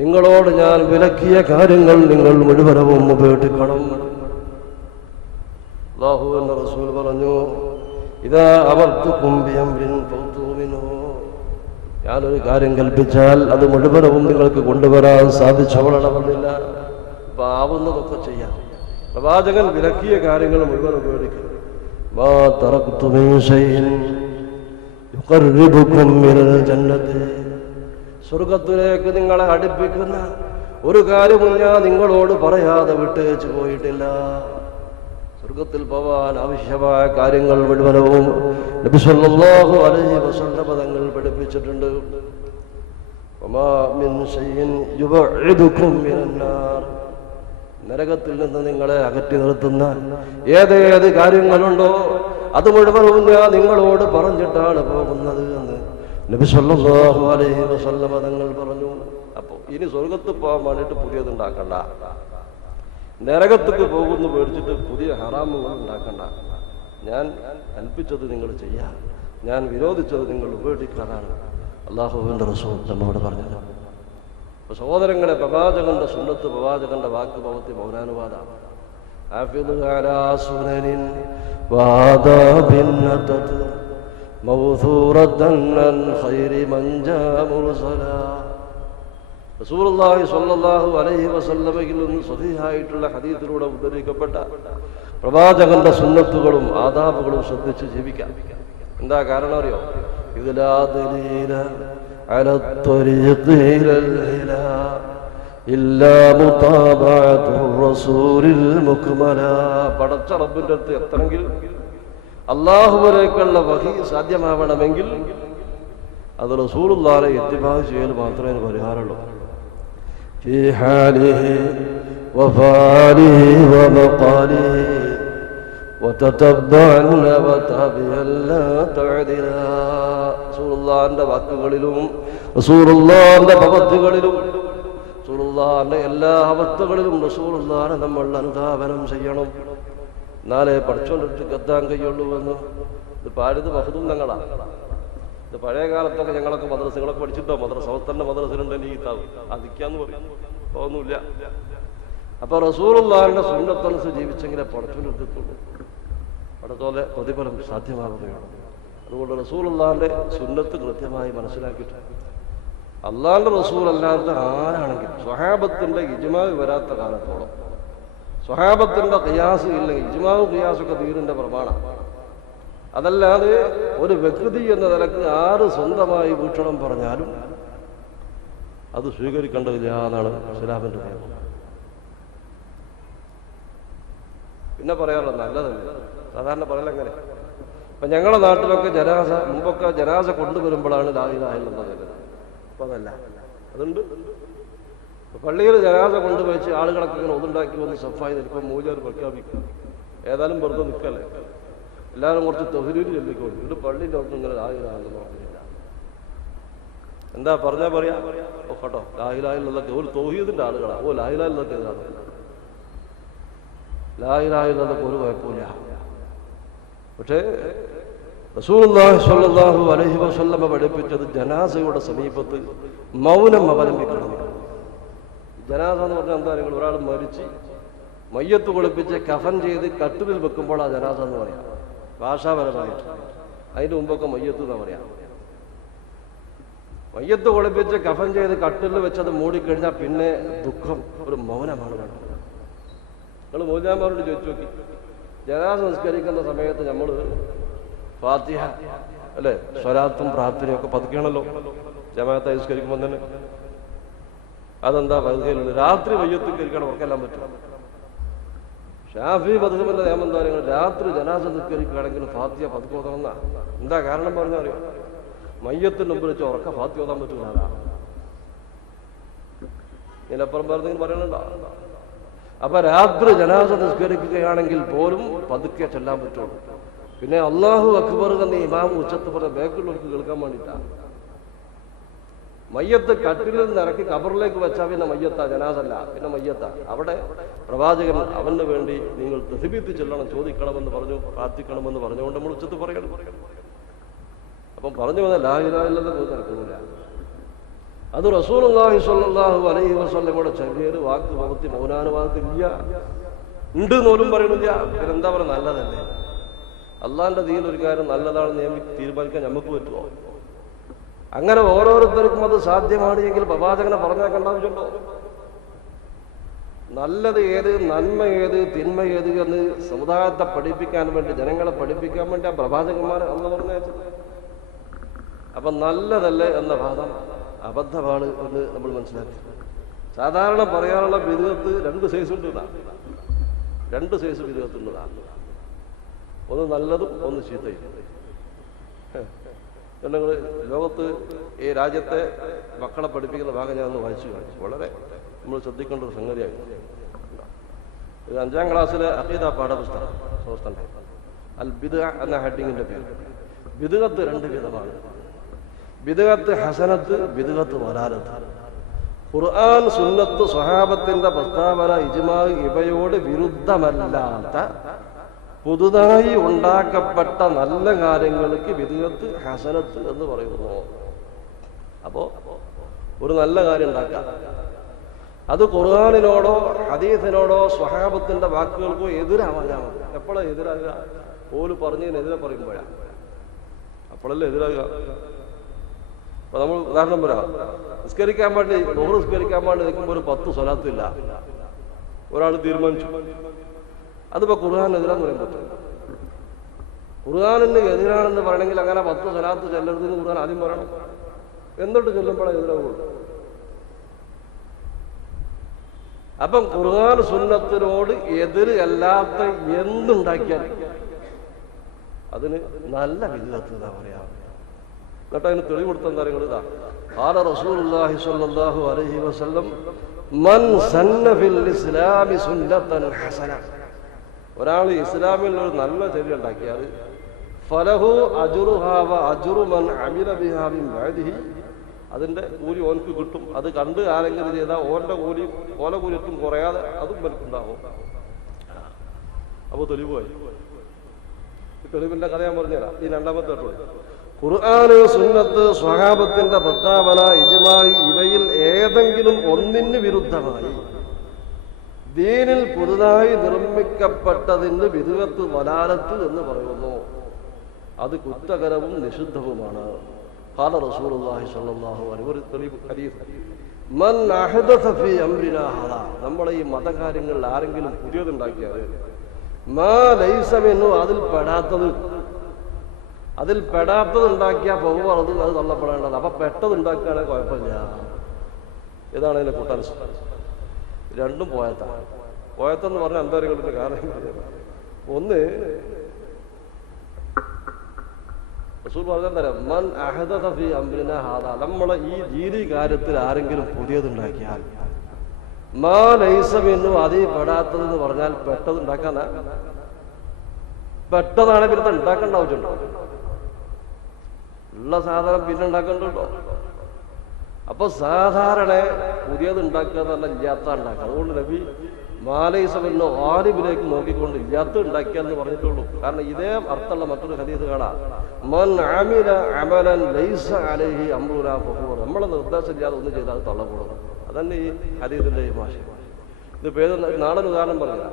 നിങ്ങളോട് ഞാൻ വിലക്കിയ കാര്യങ്ങൾ നിങ്ങൾ മുഴുവനവും ഉപേക്ഷിക്കണം. അല്ലാഹുവിന്റെ റസൂൽ പറഞ്ഞു, ഇദാ അമർതുകും ബിഅംരിൻ ഫൗതു മിൻഹു, ഞാനൊരു കാര്യം കൽപ്പിച്ചാൽ അത് മുഴുവനവും നിങ്ങൾക്ക് കൊണ്ടുവരാൻ സാധിച്ചോളണമെന്നില്ല. അപ്പൊ ആവുന്നതൊക്കെ ചെയ്യാം. പ്രവാചകൻ വിലക്കിയ കാര്യങ്ങൾ മുഴുവൻ ഉപേക്ഷിക്കും. മാ തറക്തു മിൻ ശൈഇൻ യുഖർരിബുകും മിനൽ ജന്നത്തി, സ്വർഗത്തിലേക്ക് നിങ്ങളെ അടുപ്പിക്കുന്ന ഒരു കാര്യവും ഞാൻ നിങ്ങളോട് പറയാതെ വിട്ടേച്ചു പോയിട്ടില്ല. സ്വർഗത്തിൽ പോവാൻ ആവശ്യമായ കാര്യങ്ങൾ മുഴുവനവും നബി സല്ലല്ലാഹു അലൈഹി വസല്ലമ തങ്ങൾ പഠിപ്പിച്ചിട്ടുണ്ട്. വമാ മിൻ ശൈഇൻ യുബഇദുകും മിനന്നാർ, നരകത്തിൽ നിന്ന് നിങ്ങളെ അകറ്റി നിർത്തുന്ന ഏതേത് കാര്യങ്ങളുണ്ടോ അത് മുഴുവനും ഞാൻ നിങ്ങളോട് പറഞ്ഞിട്ടാണ് പോകുന്നത് എന്ന് നബി സല്ലല്ലാഹു അലൈഹി വസല്ലമ തങ്ങൾ പറഞ്ഞു. അപ്പോൾ ഇനി സ്വർഗത്ത് പോകാൻ വേണ്ടിയിട്ട് പുതിയതുണ്ടാക്കണ്ട, നരകത്തേക്ക് പോകുന്നു പേടിച്ചിട്ട് പുതിയ ഹറാമുകൾ ഉണ്ടാക്കണ്ട. ഞാൻ കൽപ്പിച്ചത് നിങ്ങൾ ചെയ്യാം, ഞാൻ വിരോധിച്ചത് നിങ്ങൾ ഉപേക്ഷിക്കാനാണ് അല്ലാഹുവിന്റെ റസൂൽ നമ്മോട് പറഞ്ഞത്. അപ്പൊ സഹോദരങ്ങളെ, പ്രവാചകന്റെ സുന്നത്ത്, പ്രവാചകന്റെ വാക്ക്, പ്രവൃത്തി മൗനാനുവാദമാണ്. ഹാഫിദു അലാ സുനനിൻ വആദാബിൻ നതത് മൗസൂറത്തൻ അൻ ഖൈരി മൻ ജാ മുർസലാ. റസൂലുള്ളാഹി സ്വല്ലല്ലാഹു അലൈഹി വസല്ലമയിൽ നിന്ന് സ്വഹീഹായിട്ടുള്ള ഹദീസിലൂടെ ഉദ്ധരിക്കപ്പെട്ട പ്രവാചകന്റെ സുന്നത്തുകളും ആദാബുകളും ശ്രദ്ധിച്ച് ജീവിക്കാം. എന്താ കാരണം അറിയോ? ഇദ്ലാ ദലീല അലാ ത്വരീഖി ഇലൽ ഹിലാ ഇല്ലാ മുതാബഅതു റസൂലിൽ മുക്മല. പടച്ച റബ്ബിന്റെ അടുത്ത് എത്തണമെങ്കിൽ, അല്ലാഹുവിലേക്കുള്ള വഹി സാധ്യമാവണമെങ്കിൽ അത് റസൂലുള്ളാഹിയെ ഇത്തിബാ ചെയ്യൽ മാത്രമേ പരിഹാരമുള്ളൂ. في حاله وفعله ومقاله وتتبعن وتابعا لا تعدلا. റസൂലുള്ളാഹിന്റെ വാക്കുകളിലും റസൂലുള്ളാഹിന്റെ പ്രവൃത്തികളിലും റസൂലുള്ളാഹിന്റെ എല്ലാ അവസ്ഥകളിലും റസൂലുള്ളാഹിനെ നമ്മൾ അനുധാവനം ചെയ്യണം. എന്നാലേ പഠിച്ചുകൊണ്ടിട്ട് എത്താൻ കഴിയുള്ളൂ എന്ന് ഇത് പാടിയത് മഹ്ദൂം തങ്ങളാണ്. ഇത് പഴയ കാലത്തൊക്കെ ഞങ്ങളൊക്കെ മദ്രസകളൊക്കെ പഠിച്ചിട്ടോ, മദ്രസവത്തന്റെ മദ്രസയിലുണ്ട് ഈ കിതാബ്, അതിക്കാന്ന് പറയും, ഒന്നുമില്ല. അപ്പൊ റസൂലുള്ളാഹിന്റെ സുന്നത്തനുസരിച്ച് ജീവിച്ചെങ്കിലേ പഠിച്ചുകൊണ്ടിട്ടുള്ളൂ, അടുത്തോലെ പ്രതിഫലം സാധ്യമാകുകയാണ്. അതുകൊണ്ട് റസൂലുള്ളാഹിന്റെ സുന്നത്ത് കൃത്യമായി മനസ്സിലാക്കിയിട്ട് അള്ളാഹിന്റെ റസൂൽ അല്ലാത്ത ആരാണെങ്കിലും സ്വഹാബത്തിന്റെ ഇജ്മാ വരാത്ത കാലത്തോളം, സ്വഹാബത്തിന്റെ ഖിയാസ് ഇല്ലെങ്കിൽ, ഇജ്മാവും ഖിയാസൊക്കെ ദീനിന്റെ പ്രമാണമാണ്. അതല്ലാതെ ഒരു വ്യക്തി എന്ന നിലക്ക് ആര് സ്വന്തമായി വീക്ഷണം പറഞ്ഞാലും അത് സ്വീകരിക്കേണ്ടതില്ല എന്നാണ് ഇസ്ലാമിന്റെ നിയമം. പിന്നെ പറയാറുള്ളത് നല്ലതല്ല, സാധാരണ പറയലെങ്ങനെ. ഇപ്പൊ ഞങ്ങളുടെ നാട്ടിലൊക്കെ ജനാസ, മുമ്പൊക്കെ ജനാസ കൊണ്ടുവരുമ്പോഴാണ് ലാ ഇലാഹ ഇല്ലല്ലാഹ് ചൊല്ലുന്നത്. അപ്പൊ അതല്ല, അതുണ്ട്. പള്ളിയിൽ ജനാസ കൊണ്ടുവച്ച് ആളുകളൊക്കെ ഇങ്ങനെ ഒന്നുണ്ടാക്കി വന്ന് സഫായി നിൽക്കുമ്പോൾ മൂജാർ പ്രഖ്യാപിക്കും. ഏതായാലും വെറുതെ നിൽക്കല്ലേ, എല്ലാവരും കുറച്ച് തഹ്‌ലീൽ ചൊല്ലിക്കോളൂ. ഇത് പള്ളിൻ്റെ അവിടുന്ന് ഇങ്ങനെ ലാ ഇലാഹ ഇല്ലല്ലാഹ് പറഞ്ഞില്ല. എന്താ പറഞ്ഞാൽ പറയാ, ഓ കേട്ടോ ലാ ഇലാഹ ഇല്ലല്ലാഹ് ഒരു തൗഹീദിന്റെ ആളുകളാണ്. ഓ ലാ ഇലാഹ ഇല്ലല്ലാഹ് എതിരാണ്. ലാ ഇലാഹ ഇല്ലല്ലാഹ് ഒരു കുഴപ്പമില്ല. പക്ഷേ റസൂലുള്ളാഹി സ്വല്ലല്ലാഹു അലൈഹി വസല്ലമ പഠിപ്പിച്ചത് ജനാസയുടെ സമീപത്ത് മൗനം അവലംബിക്കണം. ജനാസ എന്ന് പറഞ്ഞാൽ എന്താ, നിങ്ങൾ ഒരാൾ മരിച്ച് മയ്യത്ത് കുളിപ്പിച്ച് കഫൻ ചെയ്ത് കട്ടിലിൽ വെക്കുമ്പോൾ ആ ജനാസ എന്ന് പറയാം ഭാഷാപരമായിട്ട്. അതിന്റെ മുമ്പൊക്കെ മയ്യത്ത് എന്നാ പറയാം. മയ്യത്ത് കുളിപ്പിച്ച് കഫൻ ചെയ്ത് കട്ടിലിൽ വെച്ചത് മൂടിക്കഴിഞ്ഞാൽ പിന്നെ ദുഃഖം, ഒരു മൗനമാണ് വേണം. നിങ്ങൾ മൗലാന്മാരോട് ചോദിച്ചു നോക്കി, ജനാസ സംസ്കരിക്കുന്ന സമയത്ത് നമ്മൾ ഫാത്തിഹ അല്ലെ സ്വലാത്തും പ്രാർത്ഥനയും ഒക്കെ പതുക്കുകയാണല്ലോ ജമാഅത്ത് സംസ്കരിക്കുമ്പോൾ തന്നെ. അതെന്താ പതുകയിലുണ്ട്? രാത്രി മയ്യത്ത് കരിക്കണം, ഉറക്കെല്ലാം പറ്റും. ഷാഫി മദ്ഹബിന്റെ നിയമം എന്താ പറയുക, രാത്രി ജനാസ സംസ്കരിക്കുകയാണെങ്കിൽ ഫാത്തിഹ പതുക്കെ ഓതണമെന്നാ. എന്താ കാരണം പറഞ്ഞാൽ അറിയോ? മയ്യത്തിന് മുമ്പ് വെച്ച് ഉറക്ക ഫാത്തിഹ ഓതാൻ പറ്റൂല. ഇതിനപ്പുറം പറഞ്ഞെങ്കിൽ പറയണുണ്ടോ? അപ്പൊ രാത്രി ജനാസ നിസ്കരിക്കുകയാണെങ്കിൽ പോലും പതുക്കെ ചെല്ലാൻ പറ്റുള്ളൂ. പിന്നെ അല്ലാഹു അക്ബർ എന്ന് ഇമാം ഉച്ചത്ത് പറഞ്ഞ ബാക്കിയുള്ളവർക്ക് കേൾക്കാൻ വേണ്ടിയിട്ടാണ്. മയ്യത്ത് കട്ടിലിൽ നിന്ന് ഇറക്കി കബറിലേക്ക് വെച്ചാൽ പിന്നെ മയ്യത്ത, ജനാസല്ല, പിന്നെ മയ്യത്ത. അവിടെ പ്രവാചകൻ അവന് വേണ്ടി നിങ്ങൾ തസ്ബീഹ് ചെല്ലണം, ചോദിക്കണമെന്ന് പറഞ്ഞു, പ്രാർത്ഥിക്കണമെന്ന് പറഞ്ഞുകൊണ്ട് നമ്മൾ ഉച്ചത്ത് പറയണം. അപ്പം പറഞ്ഞു വന്ന ലാ ഇലാഹ ഇല്ലല്ലാഹ് നടക്കുന്നില്ല. അത് റസൂലുള്ളാഹി സ്വല്ലല്ലാഹു അലൈഹി വസല്ലമയുടെ ചര്യയിൽ വാക്ക് പ്രവൃത്തി മൗനാനുവാദത്തില്ല, ഉണ്ട് എന്നോലും പറയണില്ല. പിന്നെ എന്താ പറയുക, നല്ലതല്ലേ? അള്ളാന്റെ ദീനിൽ ഒരു കാര്യം നല്ലതാണെന്ന് തീരുമാനിക്കാൻ നമുക്ക് പറ്റുമോ? അങ്ങനെ ഓരോരുത്തർക്കും അത് സാധ്യമാണ് എങ്കിൽ പ്രവാചകനെ പറഞ്ഞേക്കേണ്ട ആവശ്യമുണ്ടോ? നല്ലത് ഏത്, നന്മ ഏത്, തിന്മ ഏത് എന്ന് സമുദായത്തെ പഠിപ്പിക്കാൻ വേണ്ടി, ജനങ്ങളെ പഠിപ്പിക്കാൻ വേണ്ടി ആ പ്രവാചകന്മാരെ അന്ന് പറഞ്ഞയച്ചത്. അപ്പൊ നല്ലതല്ലേ എന്ന വാദം അബദ്ധമാണ് എന്ന് നമ്മൾ മനസ്സിലാക്കി. സാധാരണ പറയാനുള്ള ബിദ്അത്ത് രണ്ട് സൈസ് ഉണ്ട്. രണ്ട് സൈസ് ബിദ്അത്ത് ഉള്ളതാണ്. ഒന്ന് നല്ലതും ഒന്ന് ചീത്തയും. നിങ്ങൾ ലോകത്ത് ഈ രാജ്യത്തെ മക്കളെ പഠിപ്പിക്കുന്ന ഭാഗം ഞാൻ ഒന്ന് വായിച്ചു കാണിച്ചു. വളരെ നമ്മൾ ശ്രദ്ധിക്കേണ്ട ഒരു സംഗതിയായി. ഇത് 5ാം ക്ലാസ്സിലെ അഖീദ പാഠപുസ്തകം അൽ ബിദ്അ എന്ന ഹെഡിങ്ങിന്റെ പേര്. ബിദ്അത്ത് രണ്ട് വിധമാണ്. ബിദ്അത്ത് ഹസനത്ത്, ബിദ്അത്ത് വലാലത്ത്. ഖുർആൻ, സുന്നത്ത്, സ്വഹാബത്തിന്റെ പ്രസ്താവന, ഇജ്മാ ഇവയോട് വിരുദ്ധമല്ലാത്ത പുതുതായി ഉണ്ടാക്കപ്പെട്ട നല്ല കാര്യങ്ങൾക്ക് ബിദ്അത്ത് ഹസനത്ത് എന്ന് പറയുന്നു. അപ്പോ ഒരു നല്ല കാര്യം ഉണ്ടാക്കാം, അത് ഖുർആനിനോടോ ഹദീസിനോടോ സ്വഹാബത്തിന്റെ വാക്കുകൾക്കോ എതിരാവാനാണ്. എപ്പോഴാണ് എതിരാകുക? ഓല് പറഞ്ഞതിനെതിരെ പറയുമ്പോഴാണ്, അപ്പോഴല്ലേ എതിരാകുക. അപ്പൊ നമ്മൾ ഉദാഹരണം പറയാം, നിസ്കരിക്കാൻ വേണ്ടി ളുഹ്ർ നിസ്കരിക്കാൻ വേണ്ടി നിൽക്കുമ്പോൾ ഒരു 10 സ്വലാത്തും ഇല്ല, ഒരാൾ തീരുമാനിച്ചു. അതിപ്പോ ഖുർആനെതിരാന്ന് പറയാൻ പറ്റും. ഖുർആനിന് എതിരാണെന്ന് പറയണമെങ്കിൽ അങ്ങനെ 10 സ്വലാത്ത് ചെല്ലരുതെന്ന് ഖുർആൻ ആദ്യം പറയണം, എന്നിട്ട് ചെല്ലുമ്പോഴേ എതിരാവുള്ളൂ. അപ്പം ഖുർആൻ സുന്നത്തിനോട് എതിര് അല്ലാത്ത എന്തുണ്ടാക്കിയാൽ അതിന് നല്ല ബിദ്അത്ത് എന്നാ പറയാ. എന്നിട്ട് അതിന് തെളിവ് കൊടുത്ത കാര്യങ്ങൾ ഇതാ. ഖാല റസൂലുള്ളാഹി സ്വല്ലല്ലാഹു അലൈഹി വസല്ലം മൻ സന്ന ഫിൽ ഇസ്ലാമി സുന്നത്തൻ ഹസന. ഒരാൾ ഇസ്ലാമിൽ ഒരു നല്ല ചര്യ ഉണ്ടാക്കിയാൽ ഫലഹു അജ്റുഹാ വ അജ്റു മൻ അമില ബിഹാ മിൻ ബഅദിഹി, അതിന്റെ കൂലി ഓനക്ക് കിട്ടും. അത് കണ്ട് ആരെങ്കിലും ചെയ്താൽ ഓന്റെ കൂലി ഓല കൂലിക്കും കുറയാതെ അതും മനക്കുണ്ടാവും. അപ്പൊ തെളിവായി. തെളിവിന്റെ കഥ ഞാൻ പറഞ്ഞുതരാം. ഈ രണ്ടാമത്തെ കേട്ടോ, ഖുർആന്, സുന്നത്ത്, സ്വഹാബത്തിന്റെ പ്രസ്താവന, ഇജ്മാ ഇവയിൽ ഏതെങ്കിലും ഒന്നിന് വിരുദ്ധമായി ദീനിൽ പുതുതായി നിർമ്മിക്കപ്പെട്ടതിന് ബിദ്അത്ത് വലാലത്ത് എന്ന് പറയുന്നു. അത് കുറ്റകരവും നിഷിദ്ധവുമാണ്. ഖാല റസൂലുള്ളാഹി സ്വല്ലല്ലാഹു അലൈഹി വസല്ലം മൻ അഹദസ ഫീ അംരിനാ ഹാദാ, നമ്മളെ ഈ മതകാര്യങ്ങളിൽ ആരെങ്കിലും പുതിയതുണ്ടാക്കിയാൽ മാ ലൈസ മിൻഹു, അതിൽ പെടാത്തത്, അതിൽ പെടാത്തത് ഉണ്ടാക്കിയാൽ പോകുമ്പോൾ അത് തള്ളപ്പെടേണ്ടത്. അപ്പൊ പെട്ടത് ഉണ്ടാക്കുകയാണെങ്കിൽ കുഴപ്പമില്ല. ഇതാണ് അതിനെ കൂട്ടാൻ രണ്ടും പോയത്താണ്. പോയത്തെന്ന് പറഞ്ഞാൽ എന്താ കാരണം ഒന്ന് റസൂൽ പറഞ്ഞാൽ മൻ അഹദത ഫീ അംരിനാ ഹാദാ, നമ്മളെ ഈ ദീനി കാര്യത്തിൽ ആരെങ്കിലും പുതിയതുണ്ടാക്കിയാൽ മാ ലൈസ മിൻഹു, അതീ പെടാത്തതെന്ന് പറഞ്ഞാൽ പെട്ടത് ഉണ്ടാക്കാനാ. പെട്ടതാണ് പിന്നെ ഉണ്ടാക്കേണ്ട ആവശ്യമുണ്ടോ? ഉള്ള സാധനം പിന്നെ ഉണ്ടാക്കേണ്ടോ? അപ്പൊ സാധാരണ പുതിയത് ഉണ്ടാക്കുക എന്ന് പറഞ്ഞാൽ ഇല്ലാത്ത ഉണ്ടാക്കുക. അതുകൊണ്ട് നബി മാലൈസമെന്നോ ആലിബിലേക്ക് നോക്കിക്കൊണ്ട് ഇല്ലാത്ത ഉണ്ടാക്കിയാന്ന് പറഞ്ഞിട്ടുള്ളൂ. കാരണം ഇതേ അർത്ഥമുള്ള മറ്റൊരു ഹദീസ് കാണാം, മൻ അമില അമലൻ ലൈസ അലൈഹി അംറുനാ ഫഹുവ, നമ്മളെ നിർദ്ദേശമില്ലാതെ ഒന്നും ചെയ്താൽ അത് തള്ളപ്പെടും. അതന്നെ ഈ ഹദീസിന്റെ ഭാഷ. ഇത് നാടൻ ഉദാഹരണം പറഞ്ഞ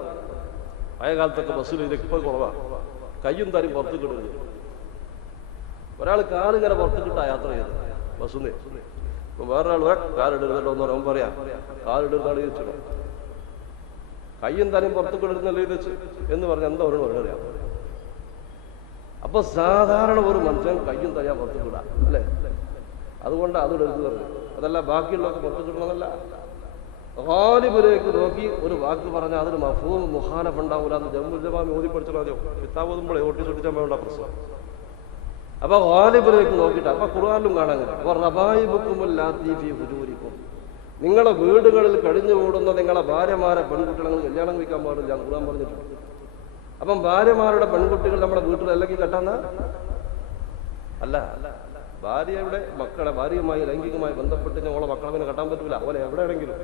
പഴയ കാലത്തൊക്കെ ബസ്സിൽ ഇതൊക്കെ ഇപ്പോൾ കുറവാണ്. കയ്യും തരും പുറത്ത് കിടരുത്. ഒരാൾ കാലിങ്ങനെ പുറത്ത് കിട്ടാ യാത്ര ചെയ്ത് ബസ്സിന്ന്. ഇപ്പൊ വേറൊരാൾ കാലിടരുതല്ലോ എന്ന് പറയുമ്പോൾ പറയാം കാലിടരുതാണ് ചോദിച്ചിടോ, കയ്യും തലയും പുറത്ത് കിടരുന്നല്ലേ വെച്ച് എന്ന് പറഞ്ഞാൽ എന്താ ഒരു പറയാം. അപ്പൊ സാധാരണ ഒരു മനുഷ്യൻ കയ്യും തലയാ പുറത്ത് കിടാം അല്ലേ? അതുകൊണ്ട് അതിടരുത് പറഞ്ഞു. അതല്ല ബാക്കിയുള്ളതൊക്കെ പുറത്ത് കിടണമെന്നല്ല. ഗാലിബിലേക്ക് നോക്കി ഒരു വാക്ക് പറഞ്ഞാൽ അതിന് മഫ്ഹൂം മുഖാലഫ് ഉണ്ടാവില്ല എന്ന് ജമ്മുൽ ഓതി പഠിച്ചാൽ മതിയോ? കിതാബ് ഓതുമ്പോഴേ ഒട്ടിച്ചൊട്ടിച്ചാൽ വേണ്ട പ്രശ്നം. അപ്പൊ ഗാലിബിലേക്ക് നോക്കിയിട്ട് അപ്പൊ ഖുർആനിലും കാണാൻ കഴിയും, നിങ്ങളെ വീടുകളിൽ കഴിഞ്ഞു കൂടുന്ന നിങ്ങളെ ഭാര്യമാരെ പെൺകുട്ടികൾ കല്യാണം കഴിക്കാൻ പാടില്ല ഖുർആൻ പറഞ്ഞിട്ടുണ്ട്. അപ്പം ഭാര്യമാരുടെ പെൺകുട്ടികൾ നമ്മുടെ വീട്ടിലല്ലെങ്കിൽ കെട്ടാന്ന അല്ല, ഭാര്യയുടെ മക്കളെ ഭാര്യയുമായി ലൈംഗികമായി ബന്ധപ്പെട്ട് ഞങ്ങളെ മക്കളെ കെട്ടാൻ പറ്റൂല, അതുപോലെ എവിടെയാണെങ്കിലും.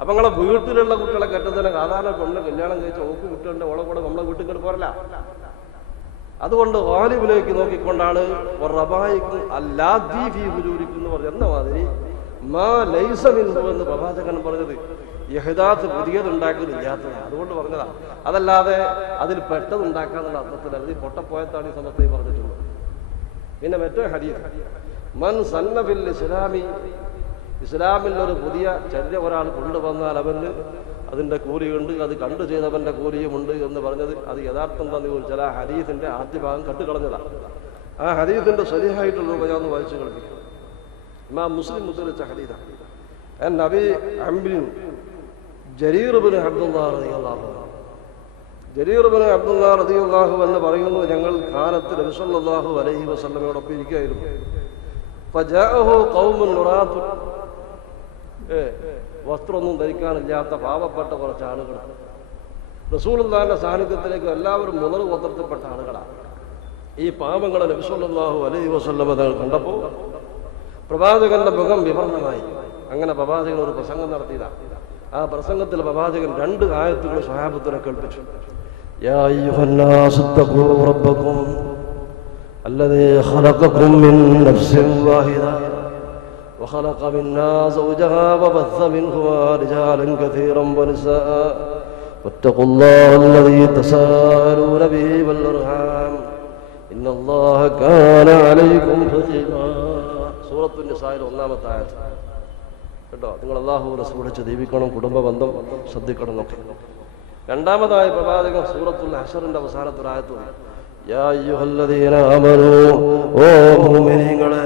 അപ്പൊ നിങ്ങളെ വീട്ടിലുള്ള കുട്ടികളെ കെട്ടുന്നതിന് സാധാരണ പെണ്ണ് കല്യാണം കഴിച്ച ഓക്ക് കുട്ടികളുടെ ഓളെ കൂടെ നമ്മളെ വീട്ടിൽ കയറി പോരല്ല. അതുകൊണ്ട് ഗാലിബിലേക്ക് നോക്കിക്കൊണ്ടാണ് എന്ന് പറഞ്ഞ എന്ന മാതിരി മാ ലൈസ മിൻഹു എന്ന് പ്രവാചകൻ പറഞ്ഞത്. യഹ്ദാത്ത് പുതിയതുണ്ടാക്കുന്നില്ലാത്തത് അതുകൊണ്ട് പറഞ്ഞതാ, അതല്ലാതെ അതിൽ പെട്ടതുണ്ടാക്കാന്നുള്ള അർത്ഥത്തിൽ അത് പൊട്ടപ്പോയത്താണ് ഈ സമയത്ത് പറഞ്ഞിട്ടുള്ളത്. പിന്നെ മറ്റൊരു ഹദീസ്, മൻ സന്ന ഫിൽ ഇസ്ലാമി, ഇസ്ലാമിൽ ഒരു പുതിയ ചര്യ ഒരാൾ കൊണ്ടുവന്നാൽ അവന് അതിൻ്റെ കൂലിയുണ്ട്, അത് കണ്ടു ചെയ്തവന്റെ കൂലിയുമുണ്ട് എന്ന് പറഞ്ഞത് അത് യഥാർത്ഥം തന്നെ ചോദിച്ചാൽ ആ ഹദീസിന്റെ ആദ്യ ഭാഗം കണ്ടുകളഞ്ഞതാണ്. ആ ഹദീസിന്റെ ശരിയായിട്ടുള്ള ഞാൻ വായിച്ചു കളിപ്പിക്കും. ഇമാം മുസ്ലിം മുദ്രിച്ച ഹദീസാണ്. നബി അംറിൻ ജരീർ ഇബ്നു അബ്ദുല്ലാഹ് റളിയല്ലാഹു അൻഹു, ജരീർ ഇബ്നു അബ്ദുല്ലാഹ് റളിയല്ലാഹു എന്ന് പറയുന്നു, ഞങ്ങൾ കാലത്ത് നബി സല്ലല്ലാഹു അലൈഹി വസല്ലമയോടൊപ്പം ഇരിക്കുകയായിരുന്നു. ഫജാഅഹു ഖൗമുൻ നുറാത്ത്, വസ്ത്രമൊന്നും ധരിക്കാനില്ലാത്ത പാവപ്പെട്ട കുറച്ച് ആളുകൾ റസൂലുള്ളാഹിന്റെ സാന്നിധ്യത്തിലേക്ക് എല്ലാവരും മുതൽ ഗോത്രത്തിൽപ്പെട്ട ആളുകളാണ്. ഈ പാവങ്ങളെ നബി സല്ലല്ലാഹു അലൈഹി വസല്ലമ തങ്ങൾ കണ്ടപ്പോൾ പ്രവാചകന്റെ മുഖം വിവർണമായി. അങ്ങനെ പ്രവാചകൻ ഒരു പ്രസംഗം നടത്തിയതാണ്. ആ പ്രസംഗത്തിൽ പ്രവാചകൻ 2 ആയത്തുകൾ സ്വഹാബത്തിനെ കേൾപ്പിച്ചു. യാ അയ്യുഹന്നാസു തഖൂ റബ്ബക്കും അല്ലദീ ഖലഖക്കും മിൻ നഫ്സിൻ വാഹിദ وخلق منها زوجها وبث منهما رجالا كثيرا ونساء واتقوا الله الذي تساءلون به والأرحام إن الله كان عليكم رقيبا. സൂറത്തുൻ നിസായിലെ 1-ാമത്തെ ആയത്ത് കേട്ടോ. നിങ്ങൾ അല്ലാഹു റസൂലിനെ ജീവിക്കണം, കുടുംബ ബന്ധം ശ്രദ്ധിക്കണം എന്നൊക്കെ. 2-ാമതായ പ്രവാചകൻ സൂറത്തുൽ ഹശറിന്റെ അവസാനത്തെ ആയത്ത്, യാ അയ്യുഹല്ലദീന ആമനൂ, ഓ മുഅ്മിനീങ്ങളെ,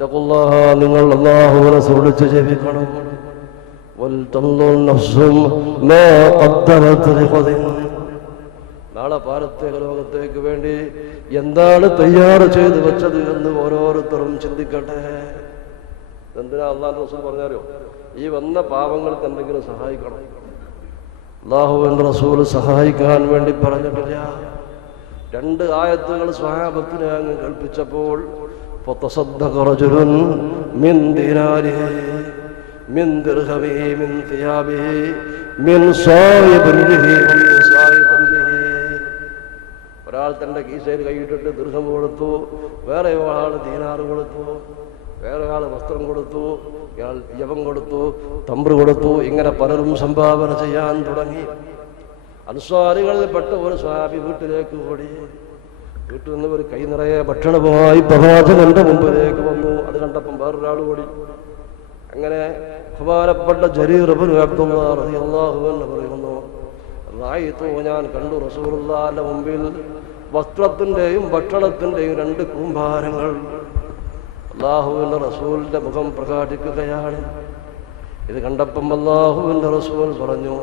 തഖുല്ലാഹ, നിങ്ങൾ അല്ലാഹുവിനെ സൂക്ഷിച്ച് ജീവിക്കണം. വൽതൻദുർ നഫ്സും മാ ഖദ്ദമത് ലിഗദിൻ, നാളെ പാരത്രിക ലോകത്തേക്ക് വേണ്ടി എന്താണ് തയ്യാറ് ചെയ്തു വെച്ചത് എന്ന് ഓരോരുത്തരും ചിന്തിക്കട്ടെ. എന്തിനാ അല്ലാഹു റസൂൽ പറഞ്ഞാലോ, ഈ വന്ന പാവങ്ങൾക്ക് എന്തെങ്കിലും സഹായിക്കണം. അല്ലാഹുവിന്റെ റസൂൽ സഹായിക്കാൻ വേണ്ടി പറഞ്ഞിട്ടില്ല. 2 ആയത്തുകൾ സ്വഹാബത്തിനെ അങ്ങ് കൽപ്പിച്ചപ്പോൾ فتصدق رجل من ديناره من درهمه من ثيابه من صاع بره ومن صاع تمره. ഒരാൾ തന്റെ കീശയിൽ കൈയിട്ടിട്ട് ദീർഘം കൊടുത്തു, വേറെ ആൾ ദീനാറ് കൊടുത്തു, വേറെ ആൾ വസ്ത്രം കൊടുത്തു, ഇയാൾ യവം കൊടുത്തു, തമ്പ്ര കൊടുത്തു. ഇങ്ങനെ പലരും സംഭാവന ചെയ്യാൻ തുടങ്ങി. അൻസ്വാരികളിൽപ്പെട്ട ഒരു സ്വഹാബി വീട്ടിലേക്ക് ഓടി. വീട്ടിൽ നിന്ന് ഒരു കൈ നിറയെ ഭക്ഷണവുമായി പ്രവാചകന്റെ മുമ്പിലേക്ക് വന്നു. അത് കണ്ടപ്പം വേറൊരാൾ ഓടി. അങ്ങനെ ബഹുമാനപ്പെട്ട ജരീർ ഇബ്നു അബ്ദുല്ലാഹ് റളിയല്ലാഹു അൻഹു പറയുന്നു, റഅയ്തു, ഞാൻ കണ്ടു, റസൂലുള്ളാഹിന്റെ മുമ്പിൽ വസ്ത്രത്തിൻ്റെയും ഭക്ഷണത്തിൻ്റെയും 2 കൂമ്പാരങ്ങൾ. അല്ലാഹുവിൻ്റെ റസൂലിൻ്റെ മുഖം പ്രകാശിക്കുകയാണ്. ഇത് കണ്ടപ്പം അല്ലാഹുവിൻ്റെ റസൂൽ പറഞ്ഞു,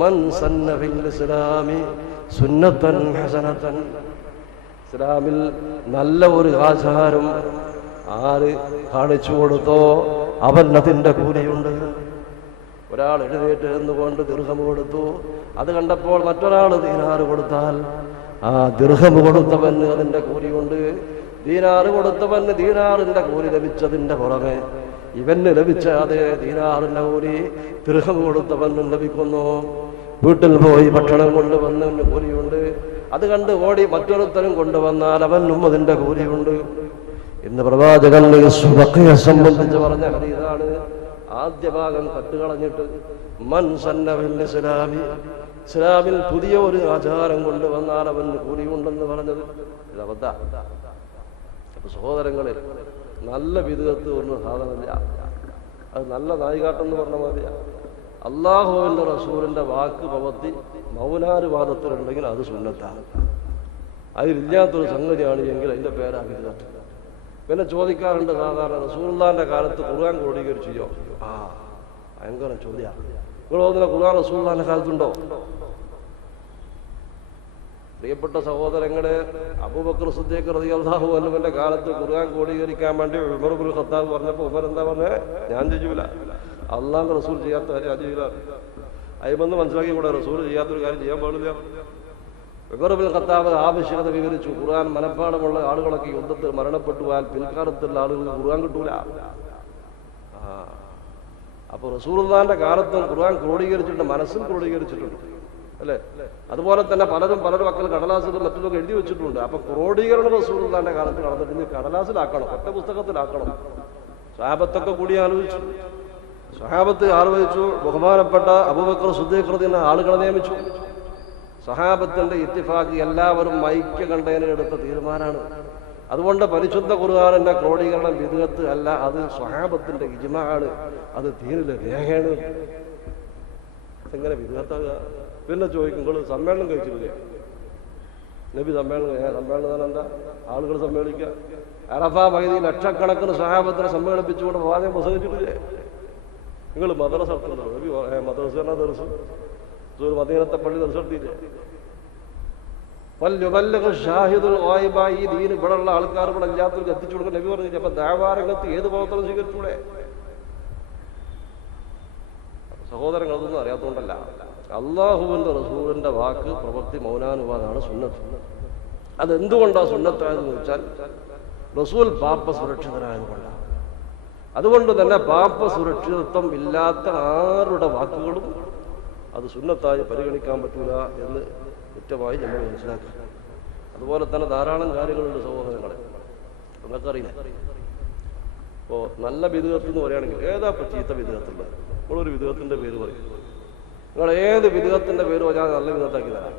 മൻ സന്ന ഫിൽ ഇസ്ലാമി സുന്നത്തൻ ഹസനത്തൻ, ഇസ്ലാമിൽ നല്ല ഒരു ആചാരം ആര് കാണിച്ചു കൊടുത്തോ അവൻ അതിൻ്റെ കൂലിയുണ്ട്. ഒരാൾ എഴുന്നേറ്റ് എന്നുകൊണ്ട് ദിർഹം കൊടുത്തു, അത് കണ്ടപ്പോൾ മറ്റൊരാൾ ദീനാറ് കൊടുത്താൽ ആ ദിർഹം കൊടുത്തവന് അതിൻ്റെ കൂലിയുണ്ട്. ദീനാറ് കൊടുത്തവന് ദീനാറിൻ്റെ കൂലി ലഭിച്ചതിൻ്റെ പുറമെ ഇവന് ലഭിച്ച അതേ ദീനാറിൻ്റെ കൂലി ദിർഹം കൊടുത്തവനും ലഭിക്കുന്നു. വീട്ടിൽ പോയി ഭക്ഷണം കൊണ്ടുവന്നതിന് കൂലിയുണ്ട്. അത് കണ്ട് ഓടി മറ്റൊരുത്തരും കൊണ്ടുവന്നാൽ അവനും അതിൻ്റെ കൂലിയുണ്ട്. ഇന്ന് പ്രവാചകൻ സ്വതക്കയെ സംബന്ധിച്ച് പറഞ്ഞ ഹദീസാണ്. ആദ്യ ഭാഗം കട്ടുകളഞ്ഞിട്ട് മൻ സന്ന ഫിൽ ഇസ്ലാമി, ഇസ്ലാമിൽ പുതിയ ഒരു ആചാരം കൊണ്ടുവന്നാൽ അവന് കൂലിയുണ്ടെന്ന് പറഞ്ഞത് ഇത് അബദ്ധ. അപ്പൊ സഹോദരങ്ങളെ, നല്ല ബിദ്അത്ത് ഒരു സാധനമില്ല. അത് നല്ല നായികാട്ടെന്ന് പറഞ്ഞ മതിയാ. അല്ലാഹുവിൻ്റെ റസൂലിൻ്റെ വാക്ക് പ്രവൃത്തി മൗനാനുവാദത്തിലുണ്ടെങ്കിൽ അത് സുന്നത്താണ്. അതിലില്ലാത്തൊരു സംഗതിയാണ് എങ്കിൽ അതിൻ്റെ പേരാ ബിദ്അത്ത്. പിന്നെ ചോദിക്കാറുണ്ട് സാധാരണ, റസൂലുള്ളാഹിന്റെ കാലത്ത് ഖുർആൻ ക്രോഡീകരിച്ചു ചെയ്യോ? ഭയങ്കര ചോദ്യമാണ്. നിങ്ങൾ ഓതുന്ന ഖുർആൻ റസൂലുള്ളാഹിന്റെ കാലത്തുണ്ടോ? പ്രിയപ്പെട്ട സഹോദരങ്ങളെ, അബൂബക്കർ സിദ്ദീഖ് റളിയല്ലാഹു അൻഹുവിന്റെ കാലത്ത് ഖുർആൻ ക്രോഡീകരിക്കാൻ വേണ്ടി ഉമർ ഇബ്നുൽ ഖത്താബ് പറഞ്ഞപ്പോൾ ഉമർ എന്താ പറഞ്ഞത്? ഞാൻ ചെയ്യൂല, അള്ളാഹുവിന്റെ റസൂൽ ചെയ്യാത്ത കാര്യം അത് ചെയ്യില്ല. അയിമെന്ന് മനസ്സിലാക്കി കൂടെ, റസൂൽ ചെയ്യാത്തൊരു കാര്യം ചെയ്യാൻ പാടില്ല. ഉമർ ഇബ്നുൽ ഖത്താബ് ആവശ്യകത വിവരിച്ചു. ഖുർആൻ മനഃപ്പാടമുള്ള ആളുകളൊക്കെ യുദ്ധത്തിൽ മരണപ്പെട്ടു പോയാൽ പിൽക്കാലത്തുള്ള ആളുകൾക്ക് ഖുർആൻ കിട്ടൂല. അപ്പൊ റസൂലുള്ളാഹിന്റെ കാലത്തും ഖുർആൻ ക്രോഡീകരിച്ചിട്ടുണ്ട്, മനസ്സും ക്രോഡീകരിച്ചിട്ടുണ്ട് അല്ലെ? അതുപോലെ തന്നെ പലരും മക്കൾ കടലാസിലും മറ്റുള്ളവർക്ക് എഴുതി വെച്ചിട്ടുണ്ട്. അപ്പൊ ക്രോഡീകരണം റസൂലുള്ളാഹിന്റെ കാലത്ത് നടന്നിട്ട് കടലാസിലാക്കണം, ഒറ്റ പുസ്തകത്തിലാക്കണം. സ്വഹാബത്തൊക്കെ കൂടി ആലോചിച്ചു. സ്വഹാബത്ത് ആലോചിച്ചു. ബഹുമാനപ്പെട്ട അബൂബക്കർ സിദ്ദീഖ് റളിയല്ലാഹു അൻഹു ആളുകളെ നിയമിച്ചു. സഹാബത്തിന്റെ ഇത്തിഫാഖ് എല്ലാവരും ഐക്യകണ്ഠേന എടുത്ത തീരുമാനമാണ്. അതുകൊണ്ട് പരിശുദ്ധ ഖുർആനിന്റെ ക്രോഡീകരണം ബിദ്അത്ത് അല്ല, അത് സ്വഹാബത്തിന്റെ ഇജ്മാഅാണ്, അത് ദീനിലെ രേഖയാണ്. എങ്ങനെ ബിദ്അത്താകുക? പിന്നെ ചോദിക്കും, നിങ്ങൾ സമ്മേളനം കഴിച്ചിട്ടില്ലേ? നബി സമ്മേളനം എന്താ? ആളുകൾ സമ്മേളിക്കുക. അറഫ മൈദി ലക്ഷക്കണക്കിന് സ്വഹാബത്തിനെ സമ്മേളിപ്പിച്ചുകൊണ്ട് പ്രവാചകൻ പ്രസംഗിച്ചിട്ടില്ലേ? നിങ്ങൾ മദ്രസ നടത്തുന്നുണ്ടോ? നബി മദ്രസ ദർസ് മദീനത്തെ പള്ളി ദർസ് നടത്തിയില്ലേ? ഈ ദീൻ ഇവിടെയുള്ള ആൾക്കാർ ഇവിടെ ഇല്ലാത്തവർക്ക് എത്തിച്ചു കൊടുക്കാൻ നബി പറഞ്ഞില്ല. അപ്പൊ ദഅവാരംഗത്ത് ഏത് പ്രവർത്തനം സ്വീകരിച്ചൂടെ? സഹോദരങ്ങൾ, അതൊന്നും അറിയാത്തതുകൊണ്ടല്ല. അല്ലാഹുവിന്റെ റസൂലിന്റെ വാക്ക് പ്രവൃത്തി മൗനാനുവാദമാണ് സുന്നത്ത്. അതെന്തുകൊണ്ടാണ് സുന്നത്തായതെന്ന് വെച്ചാൽ റസൂൽ പാപ സുരക്ഷിതരായതുകൊണ്ടാണ്. അതുകൊണ്ട് തന്നെ പാപ സുരക്ഷിതത്വം ഇല്ലാത്ത ആരുടെ വാക്കുകളും അത് സുന്നത്തായി പരിഗണിക്കാൻ പറ്റൂല എന്ന് കുറ്റമായി നമ്മൾ മനസ്സിലാക്കുക. അതുപോലെ തന്നെ ധാരാളം കാര്യങ്ങളുണ്ട് സഹോദരങ്ങളെ, നിങ്ങൾക്കറിയില്ല. ഇപ്പോൾ നല്ല ബിദ്അത്ത് എന്ന് പറയുകയാണെങ്കിൽ ഏതാ ഇപ്പോൾ ചീത്ത ബിദ്അത്തുള്ളത്? നിങ്ങളൊരു ബിദ്അത്തിന്റെ പേര് പറയും. നിങ്ങൾ ഏത് ബിദ്അത്തിന്റെ പേര് പറഞ്ഞാൽ നല്ല ബിദ്അത്താക്കി തരാം.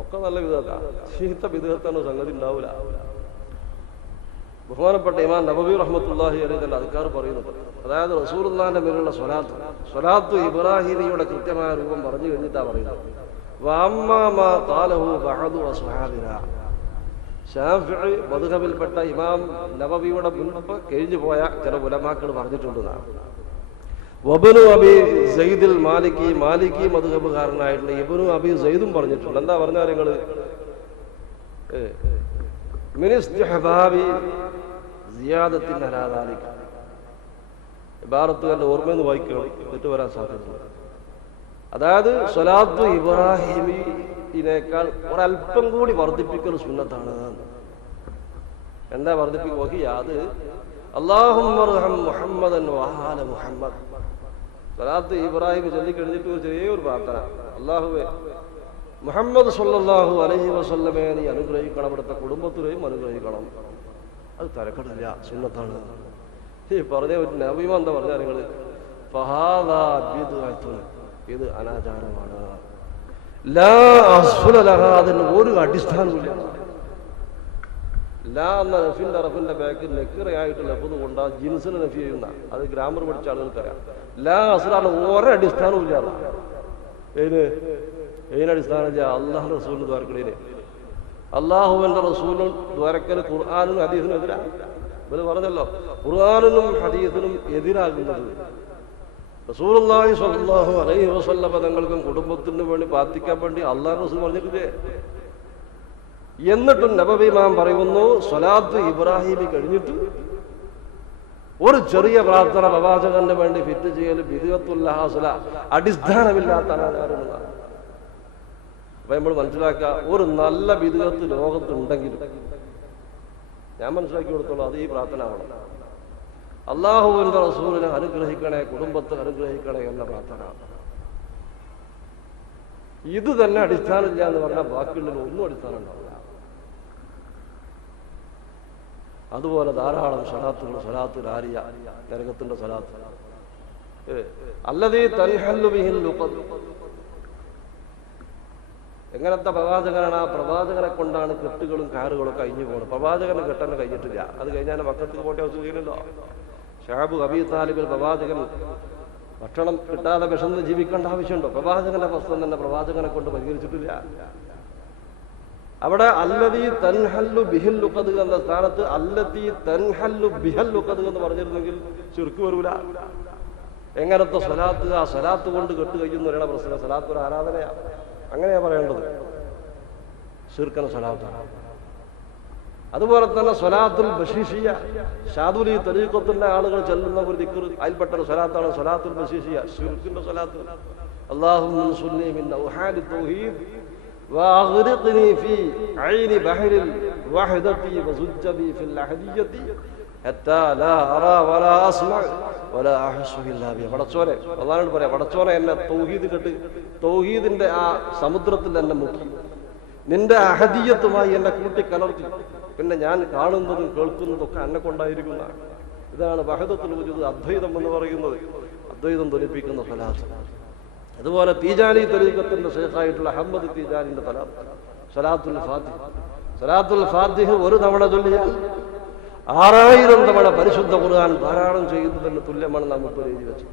ഒക്കെ നല്ല ബിദ്അത്താണ്. ചീത്ത ബിദ്അത്താണ് സംഗതി ഉണ്ടാവില്ല. ബഹുമാനപ്പെട്ട ഇമാം നബവി റഹ്മത്തുള്ളാഹി അലൈഹി തന്റെ അദ്കാർ പറയുന്നത്, അതായത് റസൂലുള്ളാഹിന്റെ മേലുള്ള സ്വലാത്ത് ഇബ്രാഹിമിയുടെ കൃത്യമായ രൂപം പറഞ്ഞു കഴിഞ്ഞിട്ടാണ് പറയുന്നത്. ശാഫിഈ മദ്ഹബിൽപ്പെട്ട ഇമാം നബവിയുടെ മുൻപ് കഴിഞ്ഞു പോയ ചില ഉലമാക്കൾ പറഞ്ഞിട്ടുണ്ടെന്നാണ്. വബ്നു അബി സയ്യിദിൽ മാലിക്കി മദ്ഹബുകാരനായിട്ടുള്ള ഇബ്നു അബി സയ്യിദും പറഞ്ഞിട്ടുണ്ട്. എന്താ പറഞ്ഞാൽ നിങ്ങൾ ഇബാറത്തുകാരുടെ ഓർമ്മയെന്ന് വായിക്കണം, തെറ്റ് വരാൻ സാധ്യതയുണ്ട്. അതായത് സ്വലാത്തു ഇബ്രാഹിമിനേക്കാൾ ഒരല്പം കൂടി വർദ്ധിപ്പിക്കൽ സുന്നത്താണ്. എന്താ വർദ്ധിപ്പിക്കുക? അത് അല്ലാഹുമ്മർഹം മുഹമ്മദൻ വആല മുഹമ്മദ്. സ്വലാത്ത് ഇബ്രാഹിം ചൊല്ലിക്കഴിഞ്ഞിട്ട് ഒരു ചെറിയൊരു പ്രാർത്ഥന, അല്ലാഹുവേ മുഹമ്മദ് സല്ലല്ലാഹു അലൈഹി വസല്ലമയെ നീ അനുഗ്രഹിക്കണം, അവിടുത്തെ കുടുംബത്തിനെയും അനുഗ്രഹിക്കണം. അത് തരക്കടില്ല, സുന്നത്താണ്. ഈ പറഞ്ഞ നബിമ എന്താ പറഞ്ഞാൽ നിങ്ങൾ ഇത് അനാചാരമാണ്. അതിന് ഒരു അടിസ്ഥാനമില്ല. ലാ എന്ന നഫിന്റെ റഫിന്റെ ബാക്കിൽ നെക്കിറയായിട്ട് ലഫ്ദ് കൊണ്ടാ ജിൻസിനെ നഫി ചെയ്യുന്ന, അത് ഗ്രാമർ പഠിച്ച ആളുകൾക്കറിയാം. ലാ അസ്ലാണ് ഒരടിസ്ഥാനവും ഇല്ല. ഏത് ഇതിനടിസ്ഥാനത്തിൽ അള്ളാഹു റസൂൽ ദ്വാരക്കണീന് അള്ളാഹുവിന്റെ റസൂലും ദ്വാരക്കൽ ഖുർആാനും ഹദീസിനും എതിരാണ്. ഇവര് പറഞ്ഞല്ലോ ഖുർആാനിനും ഹദീസിനും എതിരാകുന്നത് റസൂലുള്ളാഹി സ്വല്ലല്ലാഹു അലൈഹി വസല്ലം തങ്ങൾക്കും കുടുംബത്തിന് വേണ്ടി പ്രാർത്ഥിക്കാൻ വേണ്ടി അള്ളാഹു റസൂൽ പറഞ്ഞിട്ടില്ലേ? എന്നിട്ടും നബവി ഇമാം പറയുന്നു സ്വലാത്ത് ഇബ്രാഹിമി കഴിഞ്ഞിട്ട് ഒരു ചെറിയ പ്രാർത്ഥന പ്രവാചകന് വേണ്ടി ഫിറ്റ് ചെയ്യൽ ബിദ്അത്തുൽ ഹാസില, അടിസ്ഥാനമില്ലാത്ത ആചാരങ്ങളാണ്. അപ്പൊ നമ്മൾ മനസ്സിലാക്കുക, ഒരു നല്ല ബിദ്അത്ത് ലോകത്തുണ്ടെങ്കിലും ഞാൻ മനസ്സിലാക്കി കൊടുത്തോളൂ, അത് ഈ പ്രാർത്ഥന ആവണം. അള്ളാഹുവിന്റെ റസൂലിനെ അനുഗ്രഹിക്കണേ, കുടുംബത്തെ അനുഗ്രഹിക്കണേ എന്ന പ്രാർത്ഥന. ഇത് തന്നെ അടിസ്ഥാനമില്ല എന്ന് പറഞ്ഞാൽ ബാക്കിയുള്ളതിന് ഒന്നും അടിസ്ഥാനം ഉണ്ടാവില്ല. അതുപോലെ ധാരാളം സ്വലാത്തുകൾ, സ്വലാത്തുൽ ആരിയ, നരകത്തിന്റെ സ്വലാത്ത്. അല്ലദീ തൻഹല്ലു ബിഹിൽ ലുഖദ്. എങ്ങനത്തെ പ്രവാചകനാണ്? ആ പ്രവാചകനെ കൊണ്ടാണ് കെട്ടുകളും കാറുകളും ഒക്കെ കഴിഞ്ഞു പോകുന്നത്. പ്രവാചകനെ കെട്ടാൻ കഴിഞ്ഞിട്ടില്ല. അത് കഴിഞ്ഞാൽ മക്കൾക്ക് പോട്ടെ അവസ്ഥയില്ലല്ലോ. ഷഅബ് അബീ താലിബിൽ പ്രവാചകൻ ഭക്ഷണം കിട്ടാതെ വിശന്ന് ജീവിക്കേണ്ട ആവശ്യമുണ്ടോ? പ്രവാചകന്റെ പ്രശ്നം തന്നെ പ്രവാചകനെ കൊണ്ട് പരിഹരിച്ചിട്ടില്ല. അവിടെ അല്ലദീ തൻഹല്ലു ബിഹിൽ ലുഖദ് എന്ന സ്ഥാനത്ത് അല്ലദീ തൻഹല്ലു ബിഹൽ ലുഖദ് എന്ന് പറഞ്ഞിരുന്നെങ്കിൽ ശിർക്ക് വരൂല. എങ്ങനത്തെ സ്വലാത്ത്? ആ സ്വലാത്ത് കൊണ്ട് കെട്ട് കഴിയുന്ന ഒരാളെ പ്രശ്നം. സ്വലാത്ത് ഒരു ആരാധനയാണ്, അങ്ങനെയാ പറയേണ്ടത്. ശിർക്കന സ്വലാത്താണ്. അതുപോലെ തന്നെ സ്വലാത്തുൽ ബശീഷിയ, ഷാദുലി തരീഖത്തിന്റെ ആളുകൾ ചെല്ലുന്ന ഒരു ദിക്ർ, അതിൽപ്പെട്ട ഒരു സ്വലാത്താണ് സ്വലാത്തുൽ ബശീഷിയ, ശിർക്കിന്റെ സ്വലാത്ത്. അല്ലാഹുമ്മ സുന്നി മിൻ ഔഹാദി തൗഹീദ് വഅഗ്രിഖ്നി ഫീ ഐനി ബഹരിൽ വഹദതി വസുജ്ജബി ഫിൽ അഹദിയതി ഹത്താ ലാ അറാ വലാ അസ്മഅ വലാ അഹ്സു ഇല്ലാ ബി. പടച്ചോനെ, അല്ലാഹുവോട് പറയാം, പടച്ചോനെ എന്നെ തൗഹീദ് കെട്ട് തൗഹീദിന്റെ ആ സമുദ്രത്തിൽ എന്നെ മുക്കി, നിന്റെ അഹദിയത്തുമായി എന്നെ കൂട്ടിക്കലർത്തി, പിന്നെ ഞാൻ കാണുന്നതും കേൾക്കുന്നതൊക്കെ എന്നെ കൊണ്ടായിരിക്കുന്നതാണ്. ഇതാണ് വഹദത്തുൽ വജൂദ്, അദ്വൈതം എന്ന് പറയുന്നത്. അദ്വൈതം ധരിപ്പിക്കുന്ന സ്വലാത്ത്. അതുപോലെ തീജാനി തരീഖത്തിന്റെ ശൈഖായിട്ടുള്ള അഹമ്മദ് തീജാനിന്റെ സ്വലാത്തുൽ ഫാത്തിഹ. സ്വലാത്തുൽ ഫാത്തിഹ ഒരു തവണ ചൊല്ലിയാൽ 6000 തവണ പരിശുദ്ധ ഖുർആൻ ധാരാളം ചെയ്യുന്നതിന് തുല്യമാണ് നമുക്ക് എഴുതി വെച്ചത്.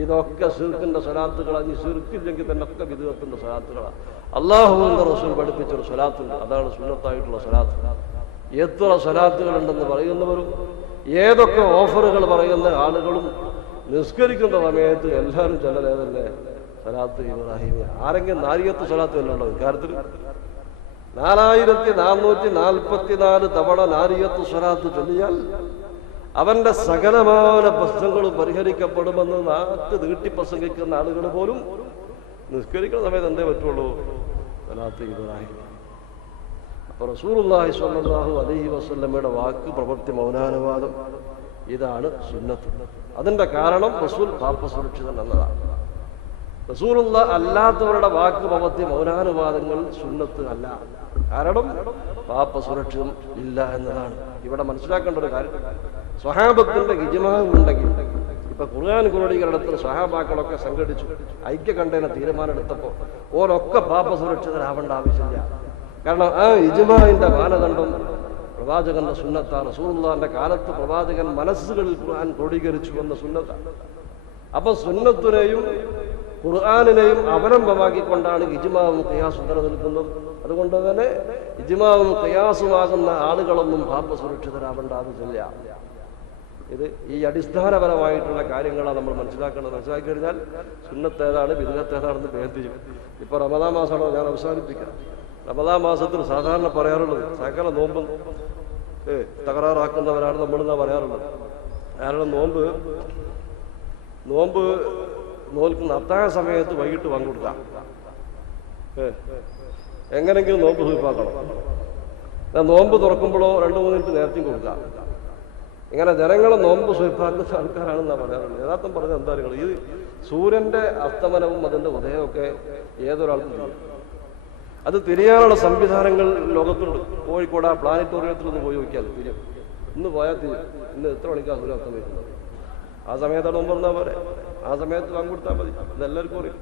ഇതൊക്കെ ശിർക്കിന്റെ സ്വലാത്തുകളാണ്. ഈ ശിർക്കില്ലെങ്കിൽ തന്നെ ഒക്കെ ബിദ്അത്തിന്റെ സ്വലാത്തുകളാണ്. അല്ലാഹുവിന്റെ റസൂൽ പഠിപ്പിച്ചൊരു സ്വലാത്തുണ്ട്, അതാണ് സുന്നത്തായിട്ടുള്ള സ്വലാത്ത്. എത്ര സ്വലാത്തുകളുണ്ടെന്ന് പറയുന്നവരും ഏതൊക്കെ ഓഫറുകൾ പറയുന്ന ആളുകളും നിസ്കരിക്കുന്ന സമയത്ത് എല്ലാവരും ചിലരേതല്ലേ സ്വലാത്ത് ഇബ്രാഹിം. ആരെങ്കിലും നാരിയത്ത് സ്വലാത്ത് എല്ലാം ഉണ്ടോ ഇക്കാര്യത്തിൽ? 4444 തവണ നാരിയത്ത് സ്വലാത്ത് ചൊല്ലിയാൽ അവന്റെ സകലമായ പ്രശ്നങ്ങളും പരിഹരിക്കപ്പെടുമെന്ന് നാക്ക് നീട്ടി പ്രസംഗിക്കുന്ന ആളുകൾ പോലും നിസ്കരിക്കുന്ന സമയത്ത് എന്തേ പറ്റുള്ളൂ? സ്വലാത്ത് ഇബ്രാഹിം. അപ്പൊ റസൂലുള്ളാഹി സ്വല്ലല്ലാഹു അലൈഹി വസല്ലമയുടെ വാക്ക്, പ്രവൃത്തി, മൗനാനുവാദം, ഇതാണ് സുന്നത്ത്. അതിന്റെ കാരണം റസൂൽ പാപസുരക്ഷിതൻ എന്നതാണ്. റസൂലുള്ള അല്ലാത്തവരുടെ വാക്ക്, പ്രവൃത്തി, മൗനാനുവാദങ്ങൾ സുന്നത്ത് അല്ല. കാരണം പാപസുരക്ഷിതം ഇല്ല എന്നതാണ് ഇവിടെ മനസ്സിലാക്കേണ്ട ഒരു കാര്യം. സ്വഹാബത്തിന്റെ ഇജ്മാഅ് ഉണ്ടെങ്കിൽ, ഇപ്പൊ ഖുർആൻ ക്രോഡീകരണത്തിൽ സ്വഹാബാക്കളൊക്കെ സംഘടിച്ചു ഐക്യകണ്ഠേന തീരുമാനമെടുത്തപ്പോൾ ഓരൊക്കെ പാപസുരക്ഷിതരാവേണ്ട ആവശ്യമില്ല. കാരണം ആ ഇജ്മാഇന്റെ മാനദണ്ഡം പ്രവാചകന്റെ സുന്നത്താണ്. റസൂലുള്ളാഹിന്റെ കാലത്ത് പ്രവാചകൻ മനസ്സുകളിൽ ഖുർആൻ ക്രോഡീകരിച്ചു എന്ന സുന്നത്താണ്. അപ്പൊ സുന്നത്തിനെയും ഖുർആനിനെയും അവലംബമാക്കിക്കൊണ്ടാണ് ഇജ്മാഉം ഖിയാസും നിലനിൽക്കുന്നത്. അതുകൊണ്ട് തന്നെ ഇജ്മാഉം ഖിയാസുമാകുന്ന ആളുകളൊന്നും പാപസുരക്ഷിതരാവേണ്ട ആവശ്യമില്ല. ഇത് ഈ അടിസ്ഥാനപരമായിട്ടുള്ള കാര്യങ്ങളാണ് നമ്മൾ മനസ്സിലാക്കേണ്ടത്. മനസ്സിലാക്കി കഴിഞ്ഞാൽ സുന്നത്ത് ഏതാണ്, ബിദ്അത്ത് ഏതാണെന്ന് വേർതിരിക്കും. ഇപ്പൊ റമദാൻ മാസമാണോ ഞാൻ അവസാനിപ്പിക്കാം. റമദാൻ മാസത്തിൽ സാധാരണ പറയാറുള്ളത് സകല നോമ്പും തകരാറാക്കുന്നവരാണ് നമ്മളെന്നാ പറയാറുള്ളത്. കാരണം നോമ്പ് നോൽക്കുന്ന അത്താഴ സമയത്ത് വൈകിട്ട് പങ്കുകൊടുക്കാം. എങ്ങനെങ്കിലും നോമ്പ് സൂപ്പാക്കണം. നോമ്പ് തുറക്കുമ്പോഴോ 2-3 മിനിറ്റ് നേരത്തെയും കൊടുക്കാം. ഇങ്ങനെ ജനങ്ങളെ നോമ്പ് സ്വീപ്പാക്കുന്ന ആൾക്കാരാണെന്നാണ് പറയാറുള്ളത്. യഥാർത്ഥം പറഞ്ഞാൽ എന്താ അറിയുന്നത്? ഈ സൂര്യന്റെ അസ്തമനവും അതിന്റെ ഉദയമൊക്കെ ഏതൊരാൾക്കും ചെയ്യും. അത് തിരിയാനുള്ള സംവിധാനങ്ങൾ ലോകത്തുണ്ട്. കോഴിക്കോട് ആ പ്ലാനറ്റോറിയത്തിൽ ഒന്ന് പോയി നോക്കിയാൽ തിരിയും. ഇന്ന് പോയാൽ തിരിയും. ഇന്ന് എത്ര മണിക്കാണ് സൂര്യൻ അസ്തമിക്കുന്നത്? ആ സമയത്താണ് മുമ്പ് എന്താ പോലെ ആ സമയത്ത് പങ്കുകൊടുത്താൽ മതി. ഇതെല്ലാവർക്കും അറിയും.